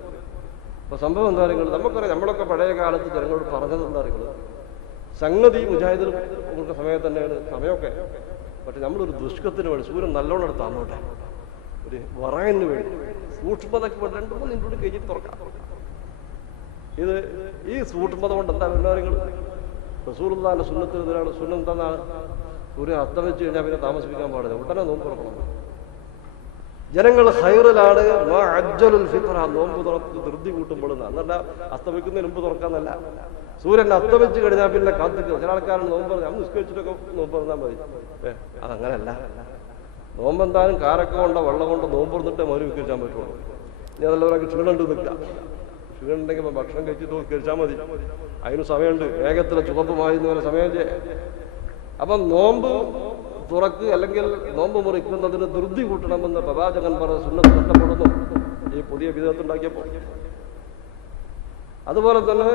അപ്പൊ സംഭവം എന്താ അറിയുന്നത്? നമുക്കറിയാം, നമ്മളൊക്കെ പഴയ കാലത്ത് ജനങ്ങളോട് പറഞ്ഞത് എന്താ അറിയുന്നത്? സംഗതി മുജാഹിദിനും കൊടുക്കുന്ന സമയത്ത് തന്നെയാണ് സമയമൊക്കെ. പക്ഷെ നമ്മളൊരു ദുഷ്കത്തിന് വേണ്ടി സൂര്യൻ നല്ലോണം എടുത്ത് തന്നോട്ടെ, ഒരു വറയന് വേണ്ടി സൂക്ഷ്മതയ്ക്ക് വേണ്ടി 2-3 മിനിറ്റ് കഴിഞ്ഞിട്ട് തുറക്കാം. ഇത് ഈ സൂക്ഷ്മത കൊണ്ട് എന്താ വരുന്ന കാര്യങ്ങൾ? റസൂലുള്ളാഹിന്റെ സുന്നത്തിനെതിരാണ്. സുന്നം എന്താണ്? സൂര്യൻ അസ്തമിച്ച് കഴിഞ്ഞാൽ പിന്നെ താമസിപ്പിക്കാൻ പാടില്ല, ഉടനെ നോമ്പ് തുറക്കണം. ജനങ്ങൾ ഹൈറിലാണ് അജ്ജലുൽ ഫിത്ര, നോമ്പ് തുറക്ക് ധൃതി കൂട്ടുമ്പോൾ. എന്നല്ല അസ്തമിക്കുന്നതിന് മുമ്പ് തുറക്കാന്നല്ല, സൂര്യൻ അസ്തമിച്ച് കഴിഞ്ഞാൽ പിന്നെ കാത്തിക്കുക. ചില ആൾക്കാരാണ് നോമ്പ് പറഞ്ഞാൽ അന്ന് നിസ്കരിച്ചിട്ടൊക്കെ നോമ്പ് പറഞ്ഞാൽ മതി. അതങ്ങനല്ല. നോമ്പ് എന്തായാലും കാരക്ക കൊണ്ടോ വെള്ളം കൊണ്ടോ നോമ്പ് പറഞ്ഞിട്ടേ മൗനം വിൽക്കാൻ പറ്റുള്ളൂ. ഇനി അതെല്ലാവരും ക്ഷീണുണ്ട് നിൽക്കാം. ക്ഷീണുണ്ടെങ്കിൽ ഭക്ഷണം കഴിച്ചിട്ട് കഴിച്ചാൽ മതി. അതിന് സമയമുണ്ട്. വേഗത്തിൽ ചുവപ്പുമായി എന്ന് സമയം ചെയ്യേ. അപ്പം നോമ്പ് തുറക്ക് അല്ലെങ്കിൽ നോമ്പ് മുറിക്കുന്നതിന് ധൃതി കൂട്ടണമെന്ന് പ്രവാചകൻ പറഞ്ഞ സുന്നത്ത് നഷ്ടപ്പെടുന്നു ഈ പുതിയ വിധത്തുണ്ടാക്കിയപ്പോൾ. അതുപോലെ തന്നെ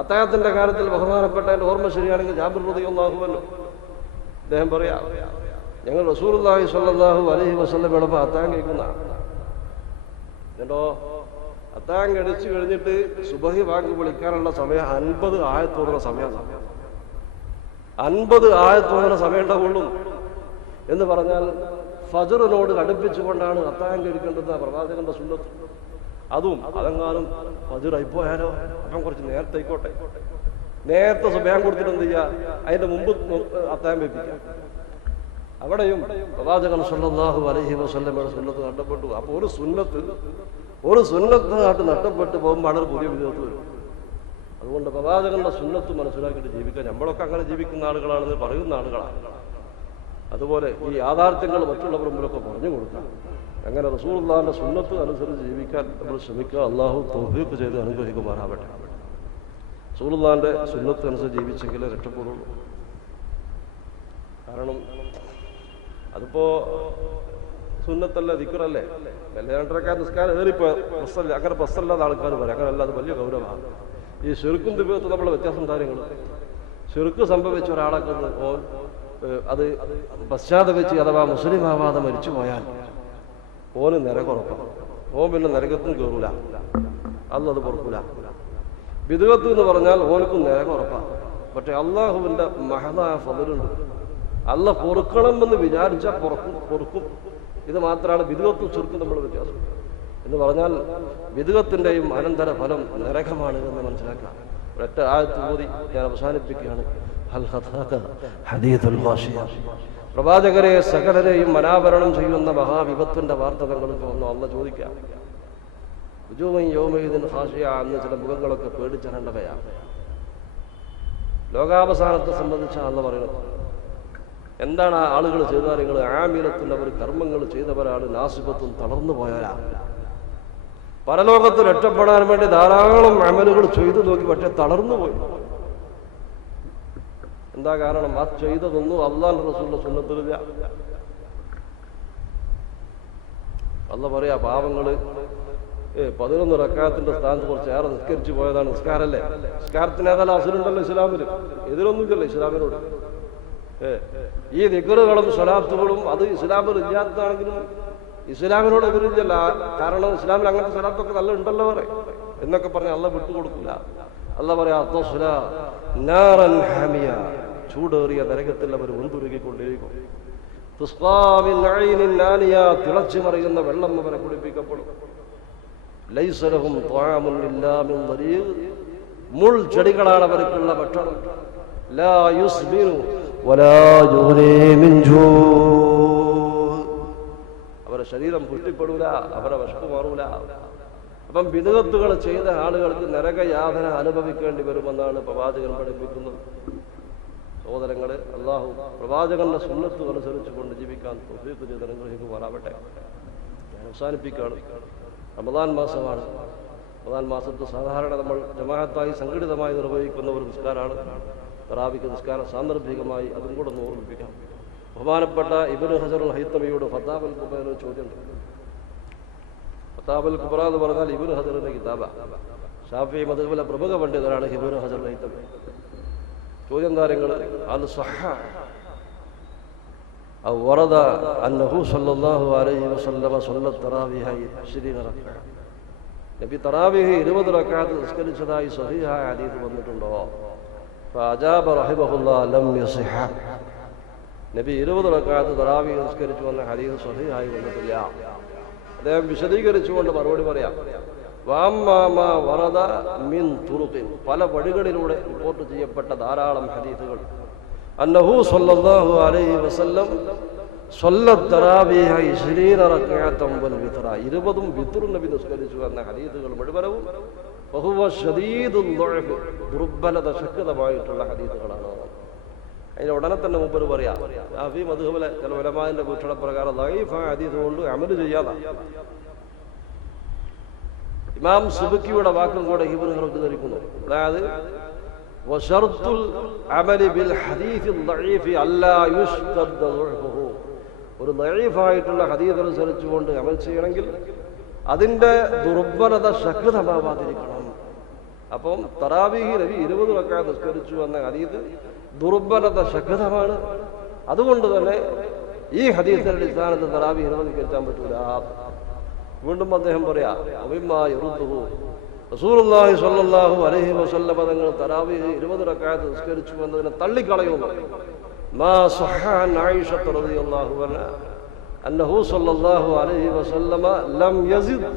അത്താഴത്തിന്റെ കാര്യത്തിൽ ബഹുമാനപ്പെട്ട എൻ്റെ ഓർമ്മ ശരിയാണെങ്കിൽ ജാബിർ റളിയല്ലാഹു അൻഹു അദ്ദേഹം പറയാ, ഞങ്ങൾ റസൂലുള്ളാഹി സ്വല്ലല്ലാഹു അലൈഹി വസല്ലമയോടൊപ്പം അത്താഴം കഴിക്കുന്നതാണ്. എന്നിട്ടോ അത്താഴം കഴിച്ചു കഴിഞ്ഞിട്ട് സുബഹി ബാങ്ക് വിളിക്കാനുള്ള സമയം 50 ആയത്തോടുള്ള സമയമാണ്. 50 ആയത്തോടുള്ള സമയം ഉണ്ടാവുള്ളൂ എന്ന് പറഞ്ഞാൽ ഫജ്റിനോട് അടുപ്പിച്ചുകൊണ്ടാണ് അത്താഴം കഴിക്കേണ്ടത് പ്രവാചകന്റെ സുന്നത്ത്. അതും അതെങ്ങാനും ഫജ്ർ ആയിപ്പോയാലോ, അപ്പം കുറച്ച് നേരത്തെ ആയിക്കോട്ടെ, നേരത്തെ സുബഹാൻ കൊടുത്തിട്ട് എന്ത് ചെയ്യുക, അതിന്റെ മുമ്പ് അത്താഴം വെപ്പിക്കാം. അവിടെയും പ്രവാചകൻ സ്വല്ലല്ലാഹു അലൈഹി വസല്ലമയുടെ സുന്നത്ത് നഷ്ടപ്പെട്ടു. അപ്പൊ ഒരു സുന്നത്ത് നഷ്ടപ്പെട്ടു പോകുമ്പോൾ ഒരു പുതിയ വിധത്ത് വരും. അതുകൊണ്ട് പ്രവാചകന്റെ സുന്നത്ത് മനസ്സിലാക്കിയിട്ട് ജീവിക്കാൻ. നമ്മളൊക്കെ അങ്ങനെ ജീവിക്കുന്ന ആളുകളാണെന്ന് പറയുന്ന ആളുകളാണ്. അതുപോലെ ഈ യാഥാർത്ഥ്യങ്ങൾ മറ്റുള്ളവർ മുമ്പിലൊക്കെ പറഞ്ഞു കൊടുക്കാം. അങ്ങനെ റസൂലുള്ളാഹിന്റെ സുന്നത്ത് അനുസരിച്ച് ജീവിക്കാൻ നമ്മൾ ശ്രമിക്കുക. അള്ളാഹു തൗഫീഖ് ചെയ്ത് അനുഗ്രഹിക്കുമാറാവട്ടെ. റസൂലുള്ളാഹിന്റെ സുന്നത്ത് അനുസരിച്ച് ജീവിച്ചെങ്കിലേ രക്ഷപ്പെടുള്ളൂ. കാരണം അതിപ്പോ സുന്നത്തല്ല, ദിക്റല്ലേ. രണ്ടരക്കാർ നിസ്കാരം ഏറിപ്പോ പ്രശ്നമില്ല, അങ്ങനെ പ്രശ്നമില്ലാത്ത ആൾക്കാർ പറയും. അങ്ങനെയല്ല, അത് വലിയ ഗൗരവമാണ്. ഈ ശിർക്കും ദിബീഅത്തും നമ്മളെ വ്യത്യാസം കാര്യങ്ങൾ. ശിർക്ക് സംഭവിച്ച ഒരാളൊക്കെ അത് പശ്ചാത്തപിച്ച് അഥവാ മുസ്ലിം ആവാതെ മരിച്ചു പോയാൽ ഓന് നരകുറപ്പാണ്. ഓൻ പിന്നെ നരകത്തും കയറൂല, അള്ളത് പൊറുക്കൂല. ബിദ്അത്ത് എന്ന് പറഞ്ഞാൽ ഓനക്കും നരകുറപ്പാണ്. പക്ഷെ അള്ളാഹുവിന്റെ മഹദായ ഫദ്ലുണ്ട്. അല്ല പൊറുക്കണമെന്ന് വിചാരിച്ചാൽ പൊറുക്കും. ഇത് മാത്രമാണ് ബിദ്അത്തും ശിർക്കും നമ്മൾ വ്യത്യാസം എന്ന് പറഞ്ഞാൽ. ബിദ്അത്തിന്റെയും അനന്തര ഫലം നരകമാണ് എന്ന് മനസ്സിലാക്കാം. ഒരൊറ്റ ആയത്ത് ഓതി ഞാൻ അവസാനിപ്പിക്കുകയാണ്. പ്രവാചകരെ സകലരെയും അനാവരണം ചെയ്യുന്ന മഹാവിപത്തിന്റെ വാർത്തകൾക്ക് വന്നു അല്ല ചോദിക്കാം. അന്ന് ചില മുഖങ്ങളൊക്കെ പേടിച്ചരേണ്ടവയാണ്. ലോകാവസാനത്തെ സംബന്ധിച്ച അല്ല പറയുന്നത്. എന്താണ് ആ ആളുകൾ ചെയ്ത കാര്യങ്ങൾ? ആമിലത്തും അവർ കർമ്മങ്ങൾ ചെയ്തവരാണ്. നാസിബത്തും തളർന്നു പോയവരാണ്. പരലോകത്ത് രക്ഷപ്പെടാൻ വേണ്ടി ധാരാളം അമലുകൾ ചെയ്തു നോക്കി, പക്ഷെ തളർന്നു പോയി. എന്താ കാരണം? ആ ചെയ്തതൊന്നും അല്ലാഹു റസൂലിന്റെ സുന്നത്തിലില്ല. അല്ല പറയാ, പാവങ്ങള് 11 റക്അത്തിന്റെ സ്ഥാനത്ത് കുറച്ച് ഏറെ നിസ്കരിച്ചു പോയതാണ്. നിസ്കാരല്ലേ, നിസ്കാരത്തിന് ഏതായാലും അസുലുണ്ടല്ലോ ഇസ്ലാമില്. എതിരൊന്നുമില്ലല്ലോ ഇസ്ലാമിനോട്. ഈ ദിക്റുകളും സ്വലാത്തുകളും അത് ഇസ്ലാമിൽ ഇല്ലാത്തതാണെങ്കിലും ഇസ്ലാമിനോട് എതിരില്ല. കാരണം ഇസ്ലാമിൽ അങ്ങനത്തെ സ്വലാത്തൊക്കെ നല്ല ഉണ്ടല്ലോ പറയും എന്നൊക്കെ പറഞ്ഞ് അല്ല വിട്ടുകൊടുക്കില്ല. അല്ല പറയാ, ചൂടേറിയ നരകത്തിൽ അവർ വെന്തുരുകിക്കൊണ്ടിരിക്കും. തിളച്ചു മറിയുന്ന വെള്ളം അവരെ കുടിപ്പിക്കപ്പെടും. മുൾ ചെടികളാണ് അവർക്കുള്ള ഭക്ഷണം. അവരുടെ ശരീരം പുഷ്ടിപ്പെടൂല, അവരെ വിശപ്പ് മാറൂല. അപ്പം ബിദ്അത്തുകൾ ചെയ്ത ആളുകൾക്ക് നരകയാതന അനുഭവിക്കേണ്ടി വരുമെന്നാണ് പ്രവാചകൻ പഠിപ്പിക്കുന്നത്. സഹോദരങ്ങളെ, അള്ളാഹു പ്രവാചകന്റെ സുന്നത്ത് അനുസരിച്ച് കൊണ്ട് ജീവിക്കാൻ തൗഫീഖ് ചെയ്ത് അനുഗ്രഹിക്കുമാറാവട്ടെ. ഞാൻ അവസാനിപ്പിക്കുകയാണ്. റമദാൻ മാസമാണ്. റമദാൻ മാസത്ത് സാധാരണ നമ്മൾ ജമാഅത്തായി സംഘടിതമായി നിർവഹിക്കുന്ന ഒരു നിസ്കാരമാണ് തറാവിക്ക് നിസ്കാരം. സാന്ദർഭികമായി അതും കൂടെ ഒന്ന് ഓർമ്മിപ്പിക്കാം. ബഹുമാനപ്പെട്ട ഇബ്നു ഹജറുൽ ഹൈതമിയോട് ഫതാവൽ കുബ്രയിൽ ഒരു ചോദ്യമുണ്ട്. ഫതാവൽ കുബ്ര എന്ന് പറഞ്ഞാൽ ഇബ്നു ഹജറിന്റെ കിതാബ. ഷാഫിഈ മദ്ഹബിലെ പ്രമുഖ പണ്ഡിതനാണ് ഇബ്നു ഹജറുൽ ഹൈതമി. ചോദ്യം കാര്യങ്ങൾ അൽ സഹ ഔ വറദ അന്നഹു സല്ലല്ലാഹു അലൈഹി വസല്ലമ സ്വല്ലത്ത് തറാവിഹ 20 റക്അ. നബി തറാവിഹ് 20 റക്അത്ത് നിസ്കരിച്ചതായി സഹീഹായ ഹദീസ് വന്നിട്ടുണ്ടോ? ഫഅജാബ റഹിമഹുല്ലാഹ് ലം യസിഹ. നബി 20 റക്അത്ത് തറാവിഹ് നിസ്കരിച്ചു വന്ന ഹദീസ് സഹീഹായി വന്നിട്ടില്ല. അദ്ദേഹം വിശദീകരിച്ചുകൊണ്ട് മറുപടി പറയാം. വഅമ്മാ വറദ മിൻ തുറുഖിൻ, പല വഴികളിലൂടെ റിപ്പോർട്ട് ചെയ്യപ്പെട്ട ധാരാളം ഹദീസുകൾ അന്നഹു സ്വല്ലല്ലാഹു അലൈഹി വസല്ലം സ്വല്ലത്ത് തറാവീഹ 20 റക്അത്തൻ വൽ വിത്ര, 20 വിത്റും നബി നിസ്കരിച്ചു എന്ന ഹദീസുകൾ മുഴുവനും വഹുവ ശദീദുൽ ദുഅഫ്, ദുർബലത ശക്തമായിട്ടുള്ള ഹദീസുകളാണ്. അതിന് ഉടനെ തന്നെ മുമ്പ് പറയാം, ഷാഫി മദ്ഹബിലെ ചില ഉലമാന്റെ വീക്ഷണപ്രകാരം ദഈഫായ ഹദീസ് കൊണ്ട് അമല് ചെയ്യാതെ. ഇമാം സുബക്കിയുടെ വാക്കും കൂടെ ഇബ്നു ഹജർ ധരിക്കുന്നു, അതായത് വശർത്തുൽ അമലി ബിൽ ഹദീസിൽ ദഈഫി അല്ലാ യുശ്തദ്ദ ദുഅഫുഹു, ഒരു ദഈഫായിട്ടുള്ള ഹദീസ് അനുസരിച്ചുകൊണ്ട് അമൽ ചെയ്യണമെങ്കിൽ അതിന്റെ ദുർബലത ശക്തമാവാതിരിക്കണം. അപ്പം തറാവീഹ് നബി 20 റക്അത്ത് നിസ്കരിച്ചു എന്ന ഹദീസ് ദുർബലത ശക്തമാണ്. അതുകൊണ്ട് തന്നെ ഈ ഹദീസിന്റെ അടിസ്ഥാനത്തിൽ തറാവീഹ് നിർവഹിക്കാൻ പറ്റൂല. വീണ്ടും അദ്ദേഹം പറയാ, റസൂലുള്ളാഹി സ്വല്ലല്ലാഹു അലൈഹി വസല്ലം തങ്ങൾ തറാവീഹ് 20 റക്അത്ത് നിസ്കരിച്ചു എന്നതിനെ തള്ളിക്കളയുന്നു. മാ സഹഹ അൻ ആയിഷ റളിയല്ലാഹു അൻഹാ അന്നഹു സ്വല്ലല്ലാഹു അലൈഹി വസല്ലം ലം യസിദ്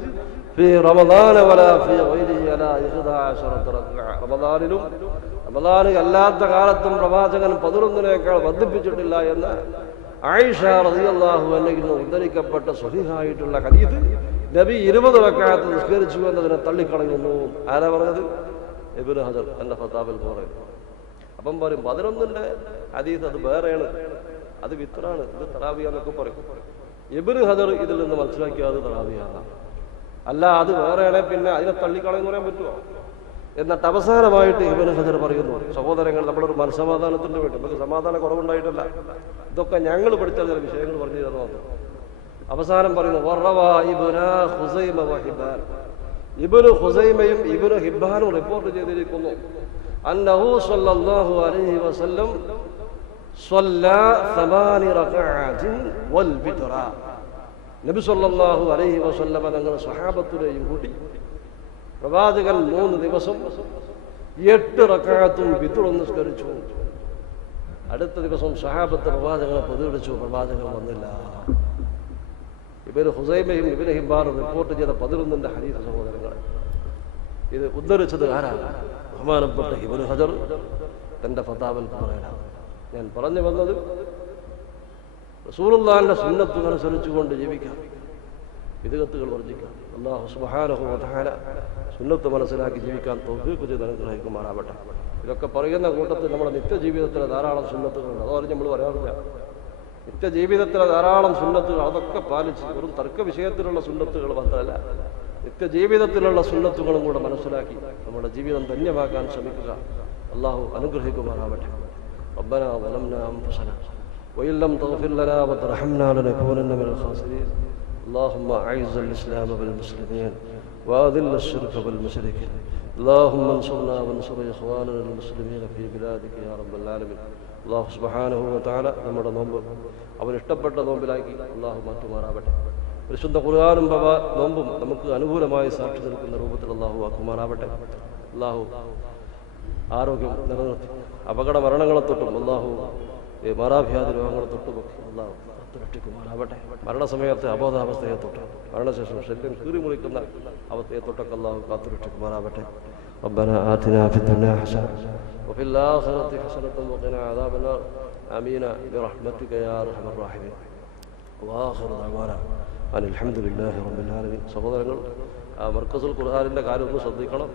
ഫീ റമദാന വലാ ഫീ ഗൈരിഹി അലാ 11 റക്അ, റമദാനിലും റമദാന് അല്ലാത്ത കാലത്തും പ്രവാചകൻ 11നേക്കാൾ വർദ്ധിപ്പിച്ചിട്ടില്ല എന്ന് ആയിഷ റളിയല്ലാഹു അൻഹയിൽ നിന്ന് ഉദ്ധരിക്കപ്പെട്ട സ്വഹീഹായിട്ടുള്ള ഹദീസ് നബി 20 റക്അത്ത് നിസ്കരിച്ചു എന്നതിനെ തള്ളിക്കളയുന്നു. ആരാ പറഞ്ഞത്? ഇബ്നു ഹജർ തന്റെ ഫതാവിൽ പറയുന്നു. അപ്പം പറയും 11ന്റെ ഹദീസ് അത് വേറെയാണ്, അത് വിത്റാണ്, ഇത് തറാവിയാന്നൊക്കെ പറയും. ഇബ്നു ഹജർ ഇതിൽ നിന്ന് മനസ്സിലാക്കിയത് തറാവിയാണ്, അല്ല അത് വേറെയാണ്, പിന്നെ അതിനെ തള്ളിക്കളയെന്ന് പറയാൻ പറ്റുമോ? എന്നിട്ട് അവസാനമായിട്ട് ഇബ്നു ഹജർ പറയുന്നു, സഹോദരങ്ങൾ, നമ്മളൊരു മനസ്സമാധാനത്തിന് വേണ്ടി, നമുക്ക് സമാധാന കുറവുണ്ടായിട്ടല്ല, ഇതൊക്കെ ഞങ്ങൾ പഠിച്ച ചില വിഷയങ്ങൾ പറഞ്ഞു തരുന്നു. അവസാനം പറയുന്നു, ഇബ്നു ഖുസൈമയും ഇബ്നു ഹിബ്ബാനും റിപ്പോർട്ട് ചെയ്തിരിക്കുന്നു, അന്നഹു സ്വല്ലല്ലാഹു അലൈഹി വസല്ലം സ്വല്ലാ 8 റക്അഅത്തിൻ വൽ വിത്ര, നബി സ്വല്ലല്ലാഹു അലൈഹി വസല്ലം തങ്ങൾ സ്വഹാബത്തിനെയും കൂട്ടി പ്രവാചകൻ 3 ദിവസം 8 റക്അത്തും വിത്റും നിസ്കരിച്ചു. അടുത്ത ദിവസം സ്വഹാബത്ത് പ്രവാചകനെ പ്രതികരിച്ചു, പ്രവാചകൻ വന്നില്ല. ഇബ്നു ഖുസൈമയും ഇബ്നു ഹിബ്ബാനും റിപ്പോർട്ട് ചെയ്ത 11ന്റെ ഹദീസ് സഹോദരങ്ങളെ, ഇത് ഉദ്ധരിച്ചത് ആരാണ്? ബഹുമാനപ്പെട്ട ഇബ്നു ഹജർ തന്റെ ഫതാവൽ പറയലാണ്. ഞാൻ പറഞ്ഞു വന്നത് റസൂലുള്ളാഹിന്റെ സുന്നത്ത് അനുസരിച്ചുകൊണ്ട് ജീവിക്കാം, വിദഗത്തുകൾ വർജിക്കാം. അല്ലാഹു സുബ്ഹാനഹു വ തആല സുന്നത്ത് മനസ്സിലാക്കി ജീവിക്കാൻ തൗഫീഖ് ചെയ്ത് അനുഗ്രഹിക്കുമാറാവട്ടെ. ഇതൊക്കെ പറയുന്ന കൂട്ടത്തിൽ നമ്മുടെ നിത്യജീവിതത്തിലെ ധാരാളം സുന്നത്തുകളുണ്ട്, അതറിഞ്ഞ് നമ്മൾ പറയാറില്ല. നിത്യജീവിതത്തിലെ ധാരാളം സുന്നത്തുകൾ, അതൊക്കെ പാലിച്ച് വെറും തർക്ക വിഷയത്തിലുള്ള സുന്നത്തുകൾ മാത്രമല്ല, നിത്യജീവിതത്തിലുള്ള സുന്നത്തുകളും കൂടെ മനസ്സിലാക്കി നമ്മുടെ ജീവിതം ധന്യമാക്കാൻ ശ്രമിക്കുക. അല്ലാഹു അനുഗ്രഹിക്കുമാറാവട്ടെ. ربنا ظلمنا أنفسنا وإن لم تغفر لنا وترحمنا لنكونن من الخاسرين. اللهم أعز الإسلام بالمسلمين وأذل الشرك بالمشركين. اللهم انصرنا وانصر إخواننا المسلمين في بلادك يا رب العالمين. അള്ളാഹു സുബ്ഹാനഹു വ തആല നമ്മുടെ നോമ്പ് അവൻ ഇഷ്ടപ്പെട്ട നോമ്പിലാക്കി അള്ളാഹു മാറ്റുമാറാവട്ടെ. പരിശുദ്ധ ഖുർആനും നോമ്പും നമുക്ക് അനുകൂലമായി സാക്ഷി നിൽക്കുന്ന രൂപത്തിൽ അള്ളാഹു ആക്കുമാറാവട്ടെ. അള്ളാഹു ആരോഗ്യം നിലനിർത്തി അപകട മരണങ്ങളെ തൊട്ടും അള്ളാഹു മാറാഭ്യാധി രോഗങ്ങളെ തൊട്ടുമൊക്കെ അള്ളാഹു കാത്തുരക്ഷിക്കുമാറാവട്ടെ. മരണസമയത്തെ അബോധാവസ്ഥയെ തൊട്ട് മരണശേഷം ശരീരം കീറിമുറിക്കുന്ന അവസ്ഥയെ തൊട്ടൊക്കെ അള്ളാഹു കാത്തുരക്ഷിക്കുമാറാവട്ടെ. ربنا آتنا في الدنيا حسنة وفي الآخرة حسنة وقنا عذاب النار آمين برحمتك يا أرحم الراحمين. وآخر دعوانا أن الحمد لله رب العالمين. സഹോദരങ്ങൾ, മർക്കസുൽ ഖുർആനിന്റെ കാര്യം ഒന്ന് ശ്രദ്ധിക്കണം.